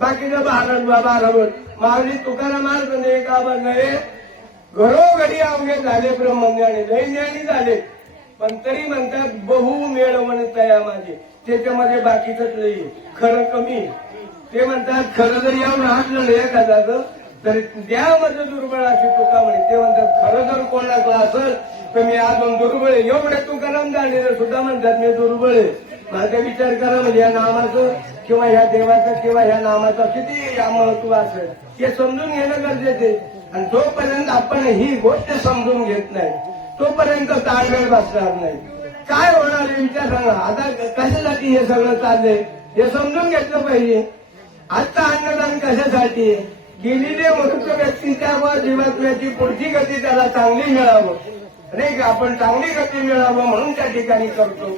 बाकीचं बारावट मावली तुकाराम मारतो नाही का नाही. घरोघरी अवघे झाले ब्रह्मज्ञानी, लय ज्ञानी झाले, पण तरी म्हणतात बहु मिळवण तया माझे. त्याच्यामध्ये बाकीचंच लई खरं कमी. ते म्हणतात खरं जर येऊन हातलं एखाद्याचं तर द्यामध्ये दुर्बळ अशी तुका म्हणे. ते म्हणतात खरं जर कोणाचं असेल तर मी अजून दुर्बळ आहे. एवढे तुकाराम झालेले सुद्धा म्हणतात मी दुर्बळ आहे. माझा विचार करा म्हणजे या नामाचं किंवा ह्या देवाचं किंवा ह्या नामाचं किती महत्व असेल हे समजून घेणं गरजेचं आहे. आणि जोपर्यंत आपण ही गोष्ट समजून घेत नाही तोपर्यंत ताळमेळ बसणार नाही. काय होणार आहे विचार सांगा. आता कशासाठी हे सगळं चाललंय हे समजून घेतलं पाहिजे. आता अन्नदान कशासाठी, गेलेले मृत व्यक्तीच्या व जीवात्म्याची पुढची गती त्याला चांगली मिळावं नाही का, आपण चांगली गती मिळावं म्हणून त्या ठिकाणी करतो.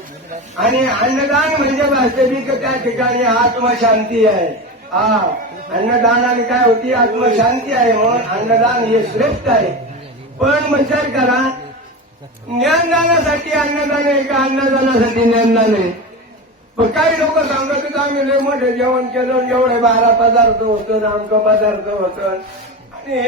आणि अन्नदान म्हणजे वास्तविक त्या ठिकाणी आत्मशांती आहे. अन्नदानाने काय होती, आत्मशांती आहे. म्हणून अन्नदान हे श्रेष्ठ आहे. पण विचार करा ज्ञानदानासाठी अन्नदान आहे का अन्नदानासाठी ज्ञानदान आहे. पण काही लोक सांगत आम्ही लय मोठे जेवण केलं एवढे 12 पदार्थ होतं, आमकं पदार्थ होतं आणि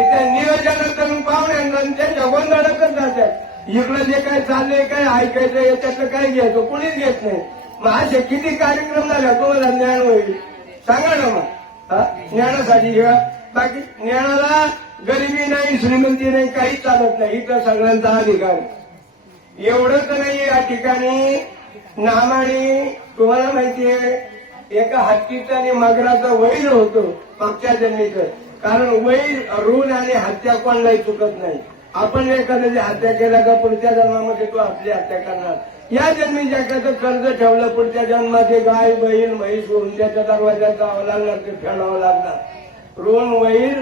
त्या नियोजनातून पाहुण्यांना त्यांच्या गोंधळातच जातात. इकडं जे काय चाललंय काय ऐकायचं याच्यातलं काय घ्यायचं कोणीच घेत नाही. मग असे किती कार्यक्रम झाले तुम्हाला ज्ञान होईल सांगा ना मग. ज्ञानासाठी घ्या. बाकी ज्ञानाला गरिबी नाही श्रीमंती नाही काहीच चालत नाही. इथं सगळ्यांचा अधिकार. एवढंच नाही या ठिकाणी नामाने तुम्हाला माहितीये एका हत्तीचं आणि मगराचं वैर होतं मागच्या जन्मीचं. कारण वैर ऋण आणि हत्या कोणालाही चुकत नाही. आपण एखाद्याची हत्या केल्या का पुढच्या जन्मामध्ये तो आपली हत्या करणार. या जन्मी ज्याचं कर्ज ठेवलं पुढच्या जन्मामध्ये गाय बैल म्हैस होऊन त्याच्या दरवाज्यात जावं लागणार ते फेडावं लागणार. ऋण वैर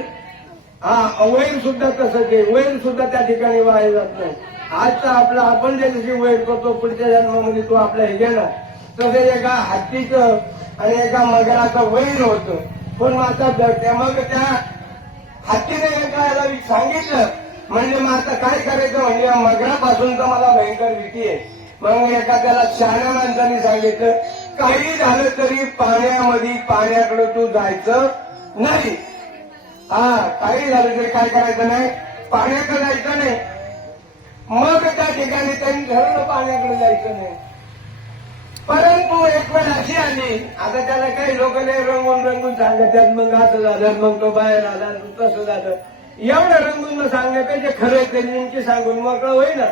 वैर सुद्धा तसंच आहे. वैर सुद्धा त्या ठिकाणी वाया जात नाही. आजचा आपला आपण जे जशी वैर करतो पुढच्या जन्मामध्ये तो आपला हे घेणार. तसं एका हत्तीचं आणि एका मगराचं वैर होतं. पण आता मग त्या हत्तीने एका सांगितलं म्हणजे मग आता काय करायचं म्हणजे या मगरापासून तर मला भयंकर भीती आहे. मग एका त्याला शहाण्या माणसाने सांगितलं काही झालं तरी पाण्याकडे तू जायचं नाही. काही झालं तरी काय करायचं नाही पाण्याकडे जायचं नाही. मग त्या ठिकाणी त्यांनी ठरवलं पाण्याकडे जायचं नाही. परंतु एक वेळ अशी आली आता त्याला काही लोक रंगून सांगतात मग असं झालं मग तो बाहेर आला तसं झालं. एवढं रंगून सांगण्यापेक्षा खरं ते नेमकी सांगून मोकळं होईल ना.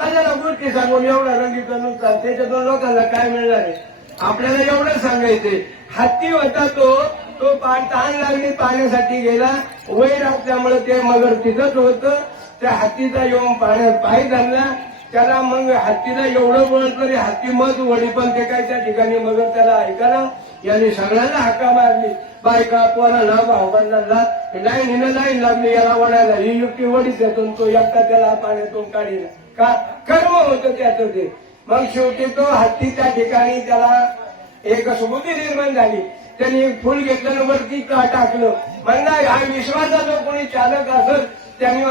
त्याला गोष्टी सांगून एवढा रंगीकरण त्याच्यातून लोकांना काय मिळणार आहे. आपल्याला एवढं सांगायचंय हत्ती होता तो तहान लागली पाण्यासाठी गेला. वैर असल्यामुळे ते मगर तिथंच होतं. त्या हत्तीचा येऊन पाण्यात पाय धरला. त्याला मग हत्तीला एवढं बोलत तरी हत्ती मत वडी पण ते काय त्या ठिकाणी मगर त्याला ऐकायला यांनी सगळ्यांना हाका मारली. बायका पोराला भावबांधांना लाईन लागली याला वडायला. ही युक्ती वडीच येतो तो एकटा त्याला पाण्यातून काढीला का कर्म होतं त्याचं ते. मग शेवटी तो हत्ती त्या ठिकाणी त्याला एक सुबुद्धी निर्माण झाली. त्यांनी एक फुल घेतलं वरती टाकलं. म्हणला हा विश्वासाचा कोणी चालक असेल त्यांनी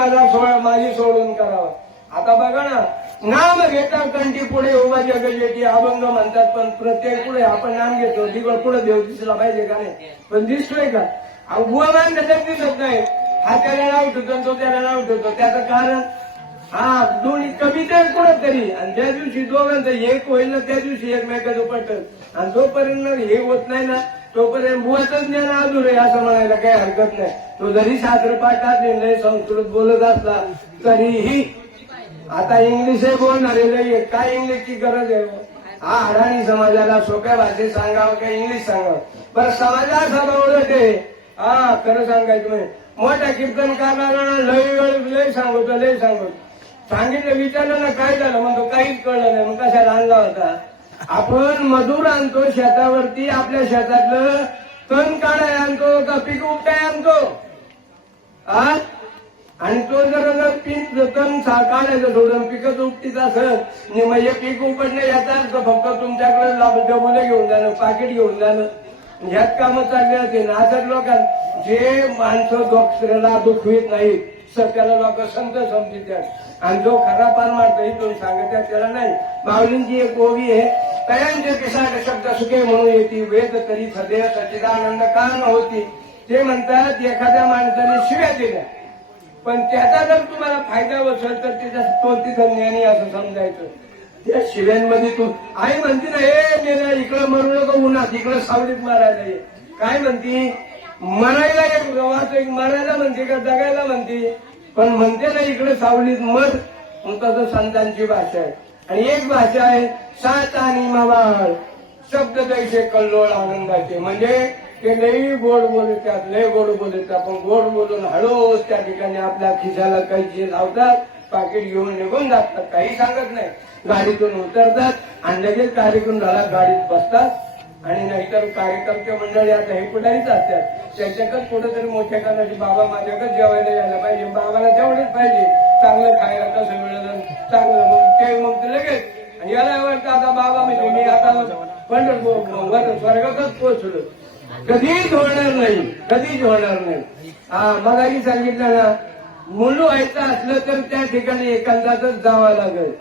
माझी सोडून करावं. आता बघा ना नाम घेता कंठी पुढे उभा जगजेटी अभंग म्हणतात. पण प्रत्येक पुढे आपण नाम घेतो तिकडे पुढे देव दिसला पाहिजे का नाही. पण दिसतोय का बुवामान त्याच्यात दिसत नाही. हा त्याला नाव ठेवतो तो त्याला नाव ठेवतो. त्याचं कारण दोन्ही कमी तर कुठं तरी. आणि ज्या दिवशी दोघांचं एक होईल ना त्या दिवशी एकमेकाचं पटत. आणि जोपर्यंत हे होत नाही ना तोपर्यंत बुवाचं ज्ञान अधूर आहे असं म्हणायला काही हरकत नाही. तो जरी शास्त्रपाठात निर्णय संस्कृत बोलत असला तरीही आता इंग्लिशही बोलणारे नाही. काय इंग्लिशची गरज आहे. अडाणी समाजाला सोप्या भाषेत सांगावं का इंग्लिश सांगावं. बरं समाजा असा बावळट आहे. खरं सांगायचं म्हणजे मोठ्या कीर्तनकारांना लय सांगतो सांगितलं विचारलं ना काय झालं म्हणतो काहीच कळलं नाही. मग कशाला आणला होता. आपण मजूर आणतो शेतावरती आपल्या शेतातलं तण काढाय आणतो का पीक उपटाय आणतो. आणि तो जर पीक तण काढायचं सोडून पिकच उपटीत असत म्हणजे पीक उपटणं याचा अर्थ फक्त तुमच्याकडे डबुले घेऊन जाणं पाकिट घेऊन जाणं ह्यात कामं चालली होती. नाजर लोकांना जे माणसं दुसऱ्याला दुखवीत नाहीत त्याला लोक संत समजतात. आणि जो खरा पान मारतो इथून सांगतात त्याला नाही. माऊलींची एक ओवी आहे तयांचे पिसाट शब्द सुखे म्हणून येते वेद तरी सदैव सच्चिदानंद का न होती. ते म्हणतात एखाद्या माणसाने शिव्या दिल्या पण त्याचा जर तुम्हाला फायदा बसेल तर त्याचा तो तिथं ज्ञानी असं समजायचं. त्या शिव्यांमध्ये तू आई म्हणते ना हे मेरा इकडं मरू नको उन्हात इकडं सावलीत मारायला ये. काय म्हणती मरायला एक गव्हाचं एक मरायला म्हणते का जगायला म्हणते. पण म्हणते ना इकडे सावलीत मर. मग तसं संतांची भाषा आहे. आणि एक भाषा आहे सात आणि मावाळ शब्द जैसे कल्लोळ आनंदाचे. म्हणजे ते लई गोड बोलतात लय गोड बोलतात. पण गोड बोलून हळूच त्या ठिकाणी आपल्या खिशाला काही लावतात पाकिट घेऊन निघून जातात. काही सांगत नाही. गाडीतून उतरतात आणि लगेच कार्यक्रम झाला गाडीत बसतात. आणि नाहीतर कार्यकर्ते मंडळी आता हे पुढारीच असतात. त्याच्यातच कुठेतरी मोठ्या करण्याची बाबा माझ्याकडे जेवायला यायला पाहिजे. बाबाला तेवढेच पाहिजे चांगलं खायला कसं मिळलं चांगलं मग ते लगेच. आणि याला वाटतं आता बाबा म्हणजे मी आता पंढरपूर स्वर्गातच पोहोचलो. कधीच होणार नाही. मगाही सांगितलं ना मुलू व्हायचं असलं तर त्या ठिकाणी एखादाच जावं लागेल.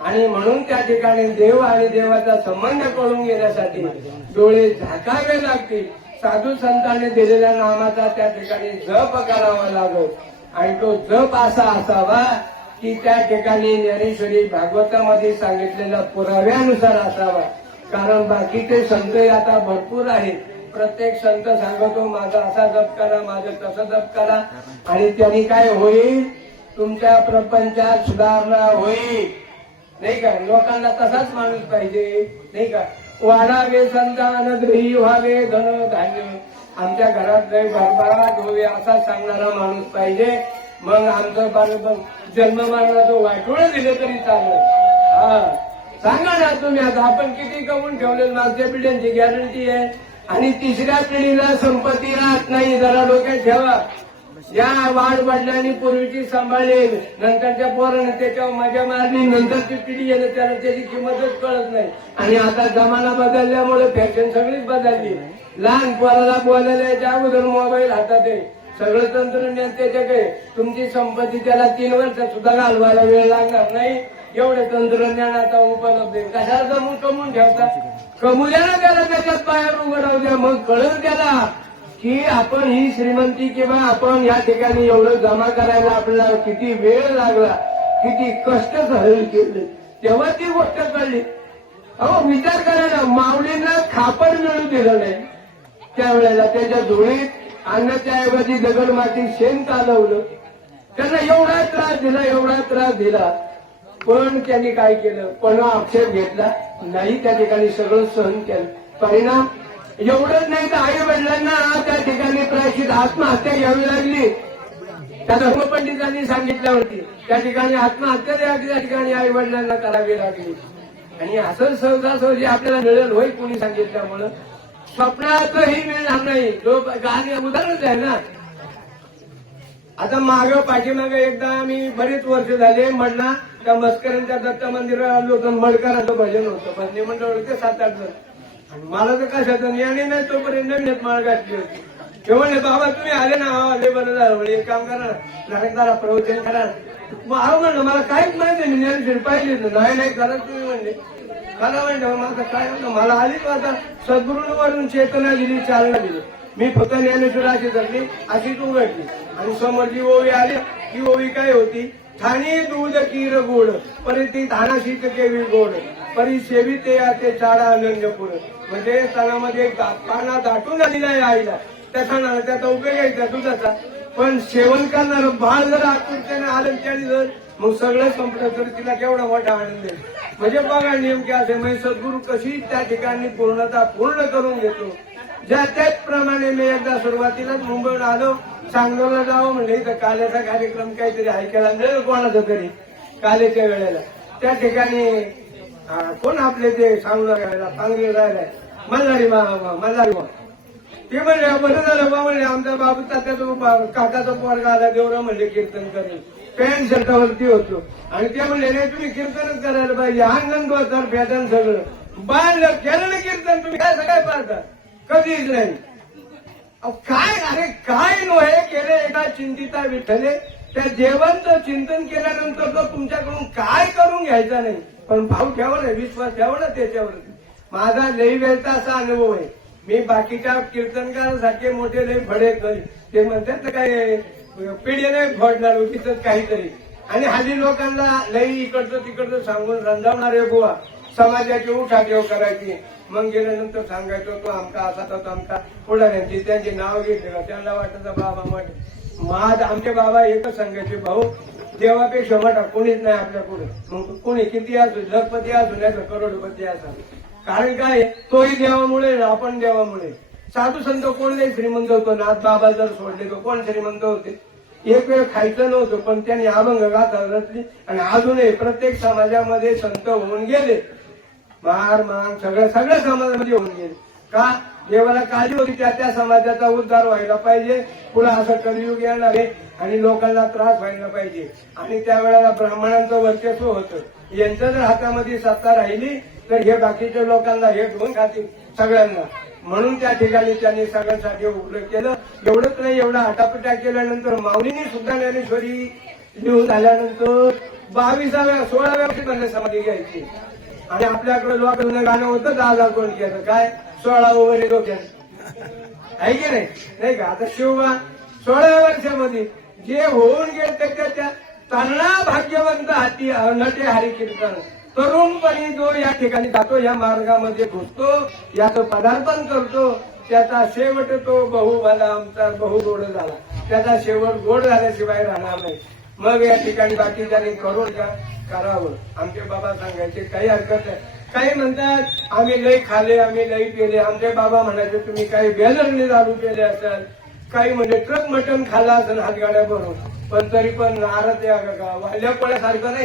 आणि म्हणून त्या ठिकाणी देव आणि देवाचा संबंध कळून घेण्यासाठी डोळे झाकावे लागतील. साधू संतांनी दिलेल्या नामाचा त्या ठिकाणी जप करावा लागत. आणि तो जप असा असावा की त्या ठिकाणी ज्ञानेश्वरी भागवतामध्ये सांगितलेल्या पुराव्यानुसार असावा. कारण बाकीचे संत आता भरपूर आहेत. प्रत्येक संत सांगतो माझा असा जप करा, माझं तसं जप करा, आणि त्यांनी काय होईल, तुमच्या प्रपंचात सुधारणा होईल, नाही का. लोकांना तसाच माणूस पाहिजे, नाही का. वाढावे संतान, गृही व्हावे धन धान्य, आमच्या घरात लय भरभराट होवे असा सांगणारा माणूस पाहिजे. मग आमचं बरोबर जन्म मरणाचं वाटोळ दिलं तरी चालेल. हा सांगा ना तुम्ही, आता आपण किती कमवून ठेवले, मागच्या पिढ्यांची गॅरंटी आहे. आणि तिसऱ्या पिढीला संपत्ती राहत नाही, जरा डोक्यात ठेवा. या वाढ वडिलांनी पूर्वीची सांभाळेल, नंतरच्या पोराने त्याच्यावर मजा मारली, नंतरची पिढी येईल त्याला त्याची किंमतच कळत नाही. आणि आता जमाना बदलल्यामुळे फॅशन सगळीच बदलली. लहान पोराला बोलायला याच्या अगोदर मोबाईल हातात आहे, सगळं तंत्रज्ञान त्याच्याकडे. तुमची संपत्ती त्याला 3 वर्ष सुद्धा घालवायला वेळ लागणार नाही, एवढे तंत्रज्ञान आता उपलब्ध आहे. कशाला जमून कमवून ठेवता, कमू द्या ना त्याला, त्याच्यात पायावर उभं राहू द्या. मग कळलं त्याला की आपण ही श्रीमंती किंवा आपण या ठिकाणी एवढं जमा करायला आपल्याला किती वेळ लागला, किती कष्ट सहन केले, तेव्हा ती गोष्ट कळली. अहो विचार करा ना, माऊलींना खापर मिळू दिलं नाही त्यावेळेला, त्याच्या धुळीत अन्नाच्या ऐवजी दगडमाती शेण चालवलं, त्यांना एवढा त्रास दिला, एवढा त्रास दिला. पण त्यांनी काय केलं, पण आक्षेप घेतला नाही, त्या ठिकाणी सगळं सहन केलं. परिणाम एवढंच नाही तर आई वडिलांना त्या ठिकाणी प्रायश्चित आत्महत्या घ्यावी लागली. त्या धर्मपंडितांनी सांगितल्यावरती त्या ठिकाणी आत्महत्या त्या ठिकाणी आई वडिलांना करावी लागली. आणि असं सहजासहजी आपल्याला मिळेल होय कोणी सांगितल्यामुळं, स्वप्नातही मिळणार नाही. जो गाणी उदाहरणच आहे ना. आता पाठीमागं एकदा आम्ही बरेच वर्ष झाले म्हणला त्या मस्करांच्या दत्त मंदिरात आलो होतो, मडकराचं भजन होतं, भजनी मंडळ होते 7-8 जण. आणि मला तर कशाचं याने नाही तोपर्यंत नवीनच माळ घातली होती. ते म्हणले बाबा तुम्ही आले ना, आले बरं झालं, म्हणजे एक काम करा नारकदारा प्रवचन करा. मग म्हणलं मला काहीच माहिती नाही, ज्ञानेश्वरी पाहिलीच नाही करा तुम्ही म्हणले. मला म्हणलं माझं काय म्हणलं, मला आलीच आता सद्गुरूंवरून चेतना दिली, चालना दिली. मी फक्त ज्ञानेश्वरी अशी धरली, अशीच उघडली. आणि समोर जी ओवी आली, ती ओवी काय होती, ठाणी दूध कीर गोड परी ती धानाशी केवी गोड परी सेवी ते आते चारा आनंदपूर. म्हणजे सणामध्ये पाना दाटून आलेला आहे आईला, त्या सणाला त्याचा उपयोग आहे त्या दुधाचा. पण सेवन करणार बाळ जर आतुरतेने आलं त्याने जर मग सगळं संपलं तर तिला केवढा मोठा आनंद आहे. म्हणजे बघा नेमके असे म्हणजे सद्गुरू कशी त्या ठिकाणी पूर्णता पूर्ण करून घेतो. ज्या त्याचप्रमाणे मी एकदा सुरुवातीलाच मुंबईहून आलो, सांगोला जावं म्हणजे इथं काल्याचा कार्यक्रम काहीतरी ऐकायला मिळेल कोणाचा तरी कालेच्या वेळेला. त्या ठिकाणी कोण आपले ते सांगणार वेळेला पांगले राहिलाय मल्हारी ते म्हणले बरं झालं बा म्हणले, आमचा बाबू तात्याचा काकाचा पोरगा आला देवरा म्हणले कीर्तन करेल, पॅन्ट शर्टावरती होतो. आणि ते म्हणले नाही तुम्ही कीर्तनच करायला पाहिजे, आनंद होतात भेटन सगळं. बाळ केलं ना कीर्तन, तुम्ही काय सगळं पाहता, कधीच नाही. काय अरे काय नव्हे केले एका चिंतिता विठ्ठले, त्या देवांचं चिंतन केल्यानंतर तो तुमच्याकडून काय करून घ्यायचा नाही. पण भाव ठेवा ना, विश्वास ठेवा ना त्याच्यावरती. माझा लई वेळचा असा अनुभव आहे. मी बाकीच्या कीर्तनकारांसारखे मोठे लई फडे करी, ते म्हणतात काय पिढी नाही फोडणार उगीच काहीतरी. आणि हल्ली लोकांना लई इकडचं तिकडचं सांगून रंजावणारे बुवा, समाजाची उठाठेव करायची. मग गेल्यानंतर सांगायचो तो आमका असा तो आमका पुढाऱ्यांची त्यांची नाव घेतले का त्यांना वाटायचं बाबा मठ आमचे बाबा एकच सांगायचे, भाऊ देवापेक्षा मोठा कोणीच नाही आपल्या पुढे. मग कोणी किती असू, लखपती असू नाही तर करोडपती असा. कारण काय, तोही देवामुळे आपण देवामुळे. साधू संत कोण नाही श्रीमंत होतो, नाथ बाबा जर सोडले तर कोण श्रीमंत होते. एक वेळ खायचं नव्हतं पण त्यांनी अभंग गाथा रचली. आणि अजूनही प्रत्येक समाजामध्ये संत होऊन गेले, मान सगळ्या समाजामध्ये होऊन गेले. का देवाला काळजी होती त्या समाजाचा उद्धार व्हायला पाहिजे, पुढे असं कलियुग येणार आहे आणि लोकांना त्रास व्हायला पाहिजे. आणि त्यावेळेला ब्राह्मणांचं वर्चस्व होतं, यांचं जर हातामध्ये सत्ता राहिली तर हे बाकीच्या लोकांना हे घेऊन खातील सगळ्यांना. म्हणून त्या ठिकाणी त्यांनी सगळ्यांसाठी उघडं केलं. एवढंच नाही, एवढा हटापटा केल्यानंतर माऊलींनी सुद्धा ज्ञानेश्वरी लिहून झाल्यानंतर 16व्या वर्षी समाधी घ्यायची. आणि आपल्याकडे लोकांना गाणं होतं 10,000 कोण केलं काय 16 वगैरे डोक्यात आहे की नाही का. आता शिवबा 16व्या वर्षामध्ये जे होऊन गेले त्या तरणा भाग्यवंत हाती नटे हरी कीर्तन. तरुणपणी जो या ठिकाणी जातो, या मार्गामध्ये घुसतो, याचं पदार्पण करतो, त्याचा शेवट तो बहु भला आमचा बहु गोड झाला. त्याचा शेवट गोड झाल्याशिवाय राहणार नाही. मग या ठिकाणी बाकीच्यांनी करून का करावं. आमचे बाबा सांगायचे काही हरकत नाही. काही म्हणतात आम्ही लई खाले, आम्ही लई पेले. आमचे बाबा म्हणायचे तुम्ही काही बेलरने दारू पेले असाल, काही म्हणजे ट्रक मटण खाल्ला असेल हातगाड्या भरून, पण तरी पण नारद वाल्या कोळ्यासारखं नाही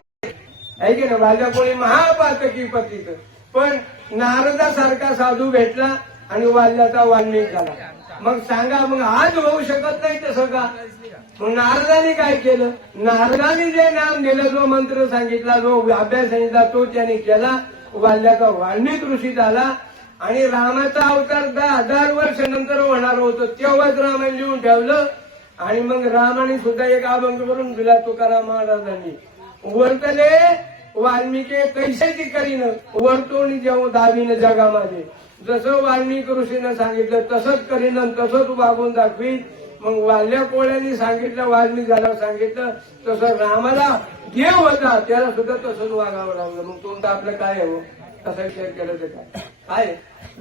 आहे की नाही. वाल्या कोळी महापातकी पतित, पण नारदासारखा साधू भेटला आणि वाल्याचा वाल्मिक झाला. मग सांगा, मग आज होऊ शकत नाही तसं का? मग नारदाने काय केलं? नारदाने जे नाम दिलं, जो मंत्र सांगितला, जो अभ्यास सांगितला, तो त्याने केला. वाल्याचा वाल्मिक ऋषी झाला. आणि रामाचा अवतार 10,000 वर्ष नंतर होणार होतं, तेव्हाच रामाने लिहून ठेवलं. आणि मग रामाने सुद्धा एक अभंग करून दिला तुकाराम महाराजांनी. वर्तले वाल्मिके कैशाची करीन, वर्तोनी जेव्हा दावीन जगामध्ये. जसं वाल्मिक ऋषीनं सांगितलं तसंच करीन, तसंच वागून दाखवीन. मग वाल्या कोळ्यांनी सांगितलं, वाल्मिक झाल्यावर सांगितलं, तसं रामाला देव होता त्याला सुद्धा तसंच वागावं लागलं. मग तुमचं आपलं काय आहे हो? तसा विचार केलं तर काय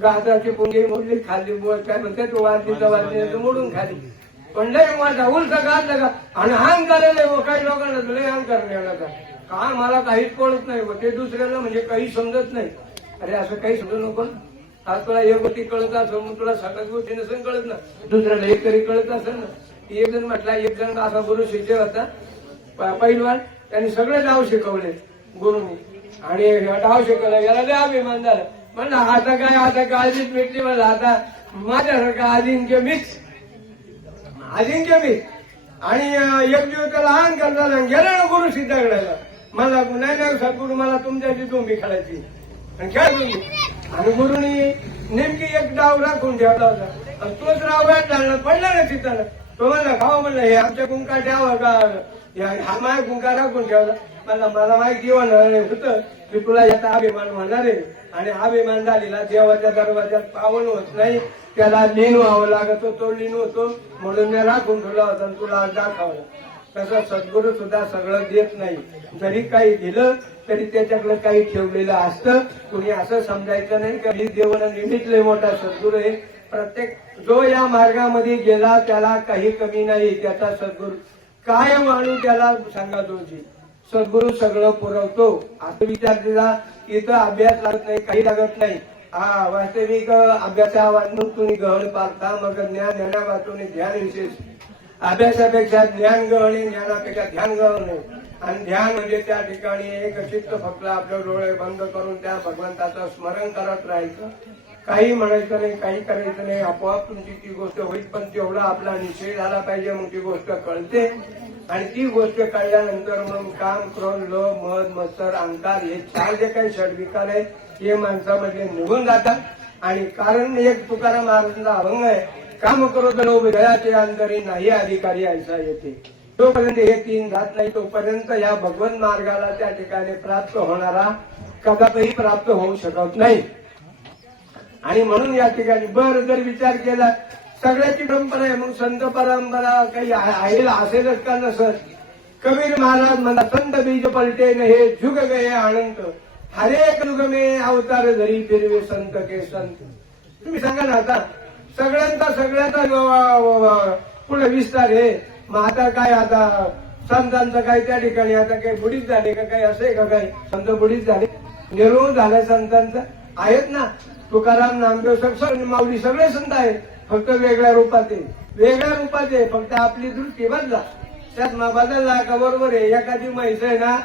गाजराची पुंगी मोडली, खाल्ली बोल काय म्हणते तो वाजलीचा वाजली मोडून खाली. पण लय माझा उलसा घातलं का आणि हांग करायला काही लोकांना लय हांग करण्याला का मला काहीच कळत नाही. ते दुसऱ्याला म्हणजे काही समजत नाही. अरे असं काही समजू नको. आज तुला एक गोष्टी कळत असेल, मग तुला सगळ्याच गोष्टी नसेल कळत ना. दुसऱ्याला एक तरी कळत असेल ना. एक जण म्हटला, एक जण असा गुरु शिष्य होता पहिलवान, त्यांनी सगळे डाव शिकवले गुरुनी. आणि डाव शिकवला गेला, लय अभिमान झाला. म्हणलं आता काय, आता काळजीच भेटली. म्हणलं आता माझ्यासारखा अजिंक्य मिक्स. आणि एक दिवस त्याला आण करताना गेला ना गुरु सिद्धाकडे. मला नाही सद्गुरू, मला तुमच्याची तुम्ही खेळायची आणि खेळली. आणि गुरुनी नेमकी एक डाव राखून ठेवला होता. आणि तोच डाव घातला, पडला ना चित्ताला. तो म्हणला खावा, म्हणलं हे आमच्या कुंका ठेवा का, हा माय कुंका राखून ठेवला. मला माहिती होतं की तुला याचा अभिमान होणार आहे. आणि अभिमान झालेला देवाच्या दरवाज्यात पावन होत नाही, त्याला लीन व्हावं लागत. तो लीन होतो म्हणून मी राखून ठेवला होता आणि तुला दाखवला. तसं सद्गुरू सुद्धा सगळं देत नाही. जरी काही दिलं तरी त्याच्याकडे काही ठेवलेलं असतं. कुणी असं समजायचं नाही का ही देवाला निमित्त लय मोठा सद्गुरू आहे. प्रत्येक जो या मार्गामध्ये गेला त्याला काही कमी नाही. त्याचा सद्गुरू काय म्हणून त्याला सांगा दोषी. सद्गुरू सगळं पुरवतो. असं विचार दिला, इथं अभ्यास लागत नाही, काही लागत नाही. हा वास्तविक अभ्यासावातून तुम्ही गहन पारता, मग ज्ञान वाचून ध्यान विशेष. अभ्यासापेक्षा ज्ञान गहणे, ज्ञानापेक्षा ध्यान गहणे. आणि ध्यान म्हणजे त्या ठिकाणी एक चित्त फक्त आपले डोळे बंद करून त्या भगवंताचं स्मरण करत राहायचं. काही म्हणायचं नाही, काही करायचं नाही. आपोआप तुमची ती गोष्ट होईल. पण तेवढा आपला निश्चय झाला पाहिजे, मग ती गोष्ट कळते. आणि ती गोष्ट कळल्यानंतर मग काम, क्रोध, लोभ, मद, मत्सर, अहंकार हे 4 जे काही षडविकार आहेत हे माणसामध्ये निघून जातात. आणि कारण एक तुकाराम महाराजांचा अभंग आहे, काम क्रोध लोभ गयाचे अंतरी नाही अधिकारी ऐसा येते. जोपर्यंत हे 3 जात नाही तोपर्यंत या भगवंत मार्गाला त्या ठिकाणी प्राप्त होणारा कदापि प्राप्त होऊ शकत नाही. आणि म्हणून या ठिकाणी जर विचार केला, सगळ्याची परंपरा आहे, मग संत परंपरा काही आहे असेलच का नसत. कबीर महाराज म्हणतात, संत बीज पलटे न हे जुग गये अनंत, हरेक युग में अवतार धरी फिरवे संत के संत. तुम्ही सांगा ना, आता सगळ्यांचा पुढे विस्तार आहे. मग आता काय, आता संतांचं काय त्या ठिकाणी आता काही बुडीच झाले का, काही असे का, काही संत बुडीच झाले, निर्मूळ झाले संतांचं आहेत ना. तुकाराम, नामदेव, माऊली सगळे संत आहेत, फक्त वेगळ्या रूपात आहे. फक्त आपली दृष्टी बदला, त्यात बदलला का बरोबर आहे. एखादी म्हैस आहे ना,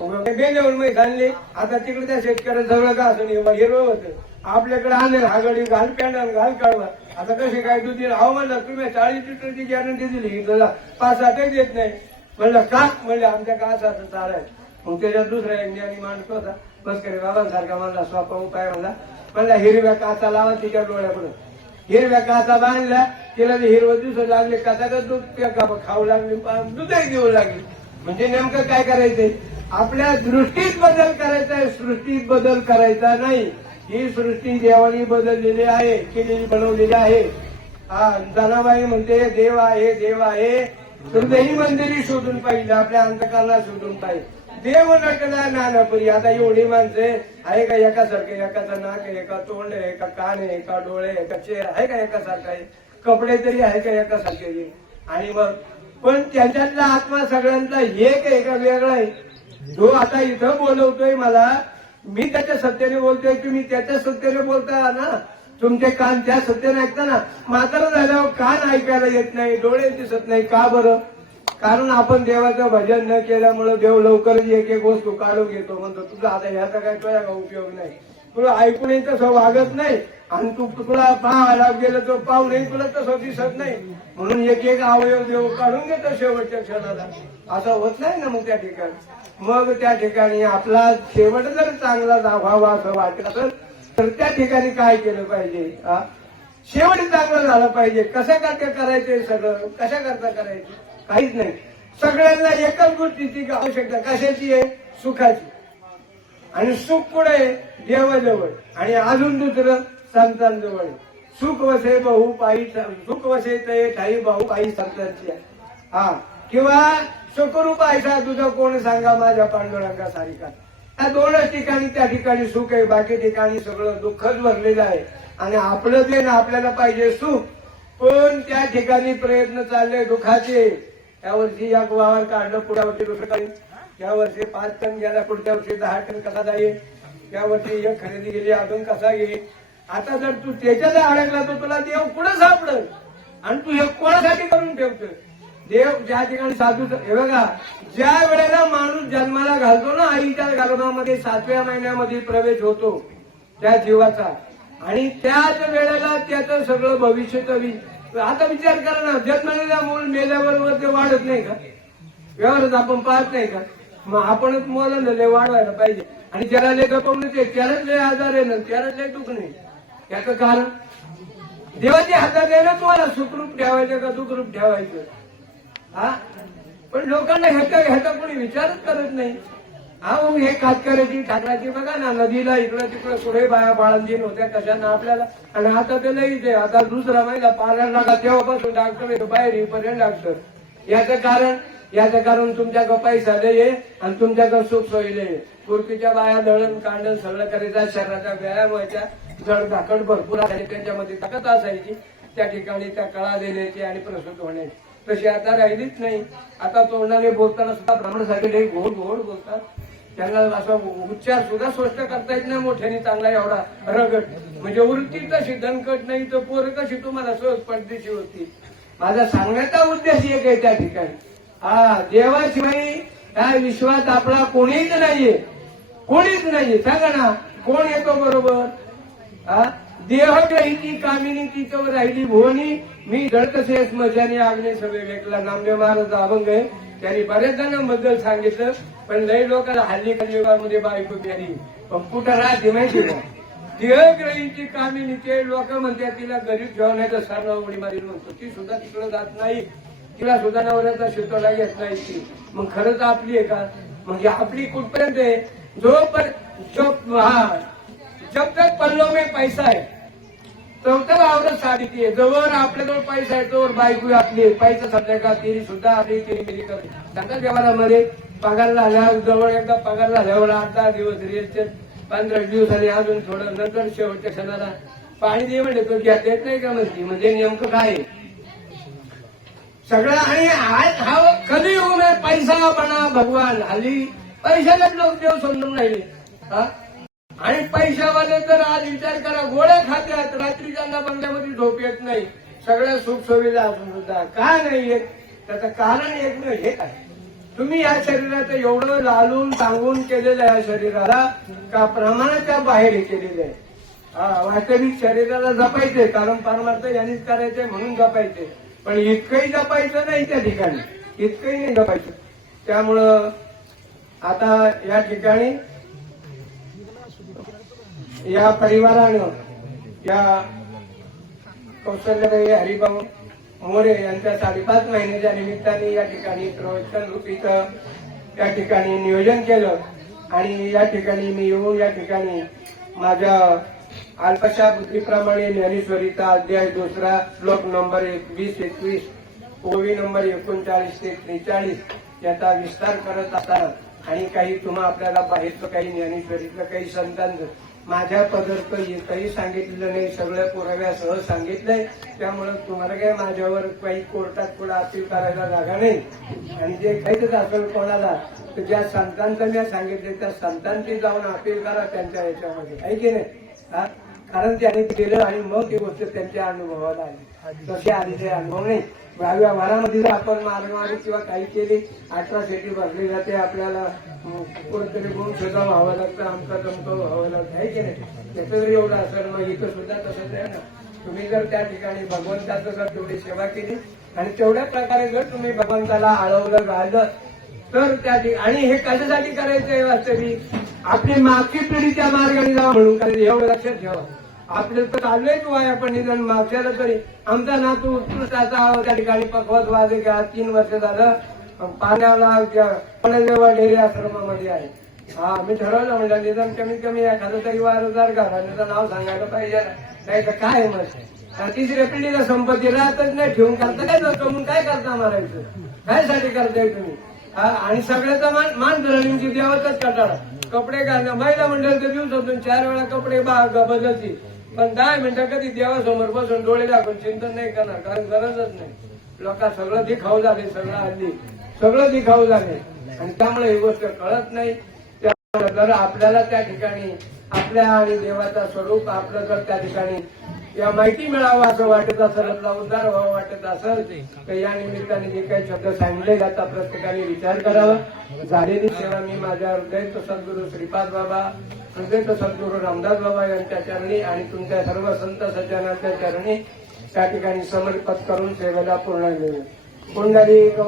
बेलेवर म्हैस आणली, आता तिकडे त्या शेतकऱ्या सगळं का असं हिरवं होतं. आपल्याकडे आणले हागडी घाल, पॅन्डल घाल, काढवा. आता कसे काय दूध दिलं, अहो म्हणलं तुम्ही 40 लिटरची गॅरंटी दिली, 5-8 देत नाही. म्हणलं का, म्हणलं आमच्या का असं चाल आहे. मग त्याच्यात दुसरा एक ज्ञानी माणूस होता, बस करे बाबांसारखा म्हणला, सोपा उपाय म्हणला हिरव्या काचा लावा तिच्या डोळ्याकडून. हिरव्या काचा बांधल्या, तिला हिरवं दिसू लागले, काचा दूध खाऊ लागली, दूधही देऊ लागली. म्हणजे नेमकं काय करायचंय, आपल्या दृष्टीत बदल करायचा आहे, सृष्टीत बदल करायचा नाही. ही सृष्टी देवानी बदललेली आहे, केलेली, बनवलेली आहे. जनाबाई म्हणते देव आहे, हृदयी मंदिरी शोधून पाहिजे, आपल्या अंतकाला शोधून पाहिजे. देव नटला नानापुरी. आता एवढी माणसे आहे का एकासारखे? एकाचं नाक आहे, एका तोंड आहे, एका कान आहे, एका डोळे, एका चेहरा आहे का एकासारखा आहे? कपडे तरी आहे का एकासारखे? आणि मग पण त्याच्यातला आत्मा सगळ्यांचा एक आहे का वेगळा आहे? जो आता इथं बोलवतोय मला, मी त्याच्या सत्याने बोलतोय, तुम्ही त्याच्या सत्याने बोलता ना. तुमचे कान त्या सत्याने ऐकता ना. म्हातारा झाल्यावर कान ऐकायला येत नाही, डोळे दिसत नाही. का बरं? कारण आपण देवाचं भजन न केल्यामुळे देव लवकरच एक एक वस्तू काढून घेतो. म्हणतो तुझा आता ह्याचा काय तुझ्या का उपयोग नाही, तुला ऐकूनही तसं वागत नाही, आणि तुला पाहायला गेलं तर पाहू नाही, तुला तसं दिसत नाही. म्हणून एक एक अवयव देव काढून घेतो शेवटच्या क्षणाला. असं होत नाही ना. मग त्या ठिकाणी त्या ठिकाणी आपला शेवट जर चांगला व्हावा असं वाटत असेल तर त्या ठिकाणी काय केलं पाहिजे? शेवट चांगलं झालं पाहिजे. कशा करता करायचे सगळं? कशा करता करायचे? काहीच नाही. सगळ्यांना एकच गोष्टीची आवश्यकता कशाची आहे? सुखाची. आणि सुख पुढे देवाजवळ, आणि अजून दुसरं संतांजवळ. सुख वसे बहु पायी, सुख वसे ते ठाई बहु पायी संतांची. किंवा सुखरूप ऐसा तुझं कोण सांगा माझ्या पांडुरंगा सारिका. या दोनच ठिकाणी त्या ठिकाणी सुख आहे, बाकी ठिकाणी सगळं दुःखच भरलेलं आहे. आणि आपलं जे ना आपल्याला पाहिजे सुख, पण त्या ठिकाणी प्रयत्न चालले दुःखाचे. त्या वर्षी या वावर काढलं, पुढ्या वर्षी दुसरं काही. या वर्षी 5 टन गेला, पुढच्या वर्षी 10 टन कसा जाईल. या वर्षी एक खरेदी गेली, अजून कसा येईल. आता जर तू त्याच्यात अडकला तर तुला देव कुठं सापडल? आणि तू हे कोणासाठी करून ठेवतोय? देव ज्या ठिकाणी साधू, हे बघा, ज्या वेळेला माणूस जन्माला घालतो ना, आईच्या गर्भामध्ये 7व्या महिन्यामध्ये प्रवेश होतो त्या जीवाचा, आणि त्याच वेळेला त्याचं सगळं भविष्य. आता विचार करा ना, जन्मलेला मूल मेल्याबरोबर ते वाढत नाही का? व्यवहारात आपण पाहत नाही का? मग आपणच मुलांना लय वाढवायला पाहिजे. आणि ज्याला लय गपवून ते त्यालाच लय आजार आहे ना, त्यालाच लय दुःख नाही. याचं कारण देवाच्या हातात आहे ना तुम्हाला सुखरूप ठेवायचं का दुःखरूप ठेवायचं. पण लोकांना ह्याचा कोणी विचारच करत नाही. मग हे कातकऱ्याची ठाकराची बघा ना, नदीला इकडं तिकडं कुठे बाया बाळंतीन होत्या कशाना आपल्याला. आणि आता ते लईच आहे. आता दुसरा महिला पारायण लागा तेव्हापासून डॉक्टर बाहेर येईपर्यंत डॉक्टर. याचं कारण तुमच्या पैसा लय आणि तुमच्याकडे सुख सोयीले. पूर्वीच्या बाया दळण कांडण सगळं करायचा, शरीराचा व्यायाम व्हायचा, जड धाकड भरपूर असायची, त्यांच्यामध्ये ताकद असायची. त्या ठिकाणी त्या कळा देण्याची आणि प्रसूत होण्याची. तशी आता राहिलीच नाही. आता तोंडाने बोलताना सुद्धा ब्राह्मणासाठी लई गोड गोड बोलतात. त्यांना असं उच्चार सुद्धा स्पष्ट करता येत नाही मोठ्याने चांगला एवढा रगट. म्हणजे वृत्ती तशी दणकट नाही तर पोरं कशी तुम्हाला सहज पडदेशी होती. माझा सांगण्याचा उद्देश एक आहे त्या ठिकाणी. देवाशिवाय त्या विश्वात आपला कोणीच नाहीये, कोणीच नाहीये. सांगा ना, कोण येतो बरोबर? देहग्रहीची कामिनी तिच्यावर राहिली भुवनी, मी जळतसे स्मशानी आग्ने सभे लेखला. नामदेव महाराज अभंग आहे. त्यांनी बऱ्याच जणांबद्दल सांगितलं, पण लई लोकांना हल्ली कलियुगामध्ये बायको प्यारी पण कुठं राहते माहिती का? देहग्रहीची कामिनी, ते लोक म्हणतात तिला गरीब ठेवण्याचं सारं उडी मारी म्हणतो. ती सुद्धा तिकडे जात नाही, तिला सुद्धा नवऱ्याचा शितोडा घेत नाही ती. मग खरंच आपली आहे का? म्हणजे आपली कुठपर्यंत आहे? जब तक पल्लो में पैसा आहे चौथं आवडत साडी ती आहे. जवळ आपल्याजवळ पैसा आहे तोवर बायको आपली आहे. पैसा सध्या का तिरी सुद्धा आपली तिरी मिरी करते. सांगा व्यवहारामध्ये पगार झाल्यावर, जवळ एकदा पगार झाल्यावर 8-10 दिवस रेलचे, 15 दिवसांनी अजून थोडं, नंतर शेवटच्या क्षणाला पाणी दे म्हणजे तो घ्या देत नाही का म्हणते. म्हणजे नेमकं काय आहे सगळं. आणि आज हा कधी होऊ नये पैसा बना भगवान. हल्ली पैशालाच लोक देव समजून राहिले. आणि पैशावाले तर आज विचार करा, गोळ्या खात्यात, रात्री त्यांना बंगल्यामध्ये झोप येत नाही, सगळ्या सुख सुविधा असून सुद्धा का नाही येत? त्याचं कारण एक हे काय? तुम्ही या शरीराचं एवढं लालून सांगून केलेलं आहे, या शरीराला का प्रमाणाच्या बाहेर हे केलेलं आहे. वास्तविक शरीराला जपायचंय, कारण परमार्थ यांनीच करायचंय म्हणून जपायचंय. पण इतकंही जपायचं नाही त्या ठिकाणी, इतकंही नाही जपायचं. त्यामुळं आता या ठिकाणी या परिवारानं, या कौशल्यबाई हरिभाऊ मोरे यांच्या 5.5 महिन्याच्या निमित्ताने या ठिकाणी प्रवचन रूपीचं या ठिकाणी नियोजन केलं. आणि या ठिकाणी मी येऊन या ठिकाणी माझ्या अल्पशा बुद्धीप्रमाणे ज्ञानेश्वरीचा अध्याय 2 श्लोक नंबर 20-21 ओवी नंबर 39 ते 43 याचा विस्तार करत असताना आणि काही तुम्हा आपल्याला बाहेरचं काही ज्ञानेश्वरीतलं काही संतांचं माझ्या पदर्थ काही सांगितलेलं नाही, सगळं पुराव्यासह सांगितलंय. त्यामुळं तुम्हाला काय माझ्यावर काही कोर्टात पुढे अपील करायला जागा नाही. आणि जे काहीच असेल कोणाला तर ज्या संतांचं मी सांगितले त्या संतांची जाऊन अपील करा त्यांच्या याच्यामध्ये, आहे की नाही? हा? कारण त्यांनी केलं आणि मग ती गोष्ट त्यांच्या अनुभवाला आली. तसे आलेले अनुभव नाही. व्यवहारामध्ये जर आपण मारमारी किंवा काही केली, 18 भरली जाते, आपल्याला कोणतरी गुण सुद्धा व्हावं लागतं, आमचं दमकं व्हावं लागतं, आहे की नाही? त्याचं जर एवढं असेल मग इथं सुद्धा तसंच आहे ना. तुम्ही जर त्या ठिकाणी भगवंताचं जर तेवढी सेवा केली आणि तेवढ्या प्रकारे जर तुम्ही भगवंताला आळवलं गाळलं तर त्या आणि हे कशासाठी करायचंय वास्तविक आपली मागची पिढी त्या मार्गाने जावं म्हणून करायचं, एवढं लक्षात ठेवा. आपलं तर चाललंयच वाय आपण निदान मागच्याला तरी आमचा नातू उत्कृष्टाचा त्या ठिकाणी पकवत वाजे का 3 वर्ष झालं पाण्याला पुण्याजवळ डेअरी आश्रमामध्ये आहे. हा मी ठरवलं म्हणलं निदान कमीत कमी एखादं तरी वारसदार घराण्याचं नाव सांगायला पाहिजे, नाही तर काय मग 3ऱ्या पिढीला संपत्ती राहतच नाही, ठेवून करता काय जातो म्हणून काय करता मारायचं, काय साठी करताय तुम्ही? आणि सगळ्याचा मान धरणींची देवाचाच कटाळा. कपडे घालणं महिला मंडळाच्या दिवसातून 4 वेळा कपडे बदलतील, पण 10 मिनिटं कधी देवासमोर बसून डोळे दाखवून चिंतन नाही करणार, कारण गरजच नाही. लोक सगळं दिखाऊ झाले, सगळं हल्ली सगळं दिखाऊ झाले आणि त्यामुळे ही गोष्ट कळत नाही. त्यामुळे जर आपल्याला त्या ठिकाणी आपल्या आणि देवाचा स्वरूप आपलं जर त्या ठिकाणी या माहिती मिळावं असं वाटत असेल, आपला उद्धार व्हावा वाटत असेल तर या निमित्ताने जे काही शब्द सांगितले जातात प्रत्येकाने विचार करावा. झालेली सेवा मी माझ्या हृदयस्थ सद्गुरू श्रीपाद बाबा, हृदयस्थ सद्गुरू रामदास बाबा यांच्या चरणी आणि तुमच्या सर्व संत सज्जनांच्या चरणी त्या ठिकाणी समर्पित करून सेवेला पूर्ण मिळेल. पुंडलिक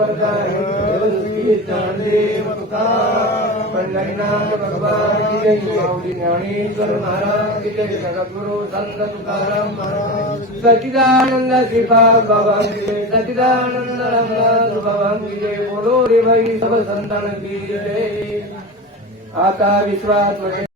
पंढरीनाथ भगवान की जय, माऊली ज्ञानेश्वर महाराज की जय, जगद्गुरु संत तुकाराम महाराज, सच्चिदानंद श्रीपाद बाबा की जय, सच्चिदानंद रामदास बाबा की जय, बोलो रे भाई सब संतान की जय. आता विश्वास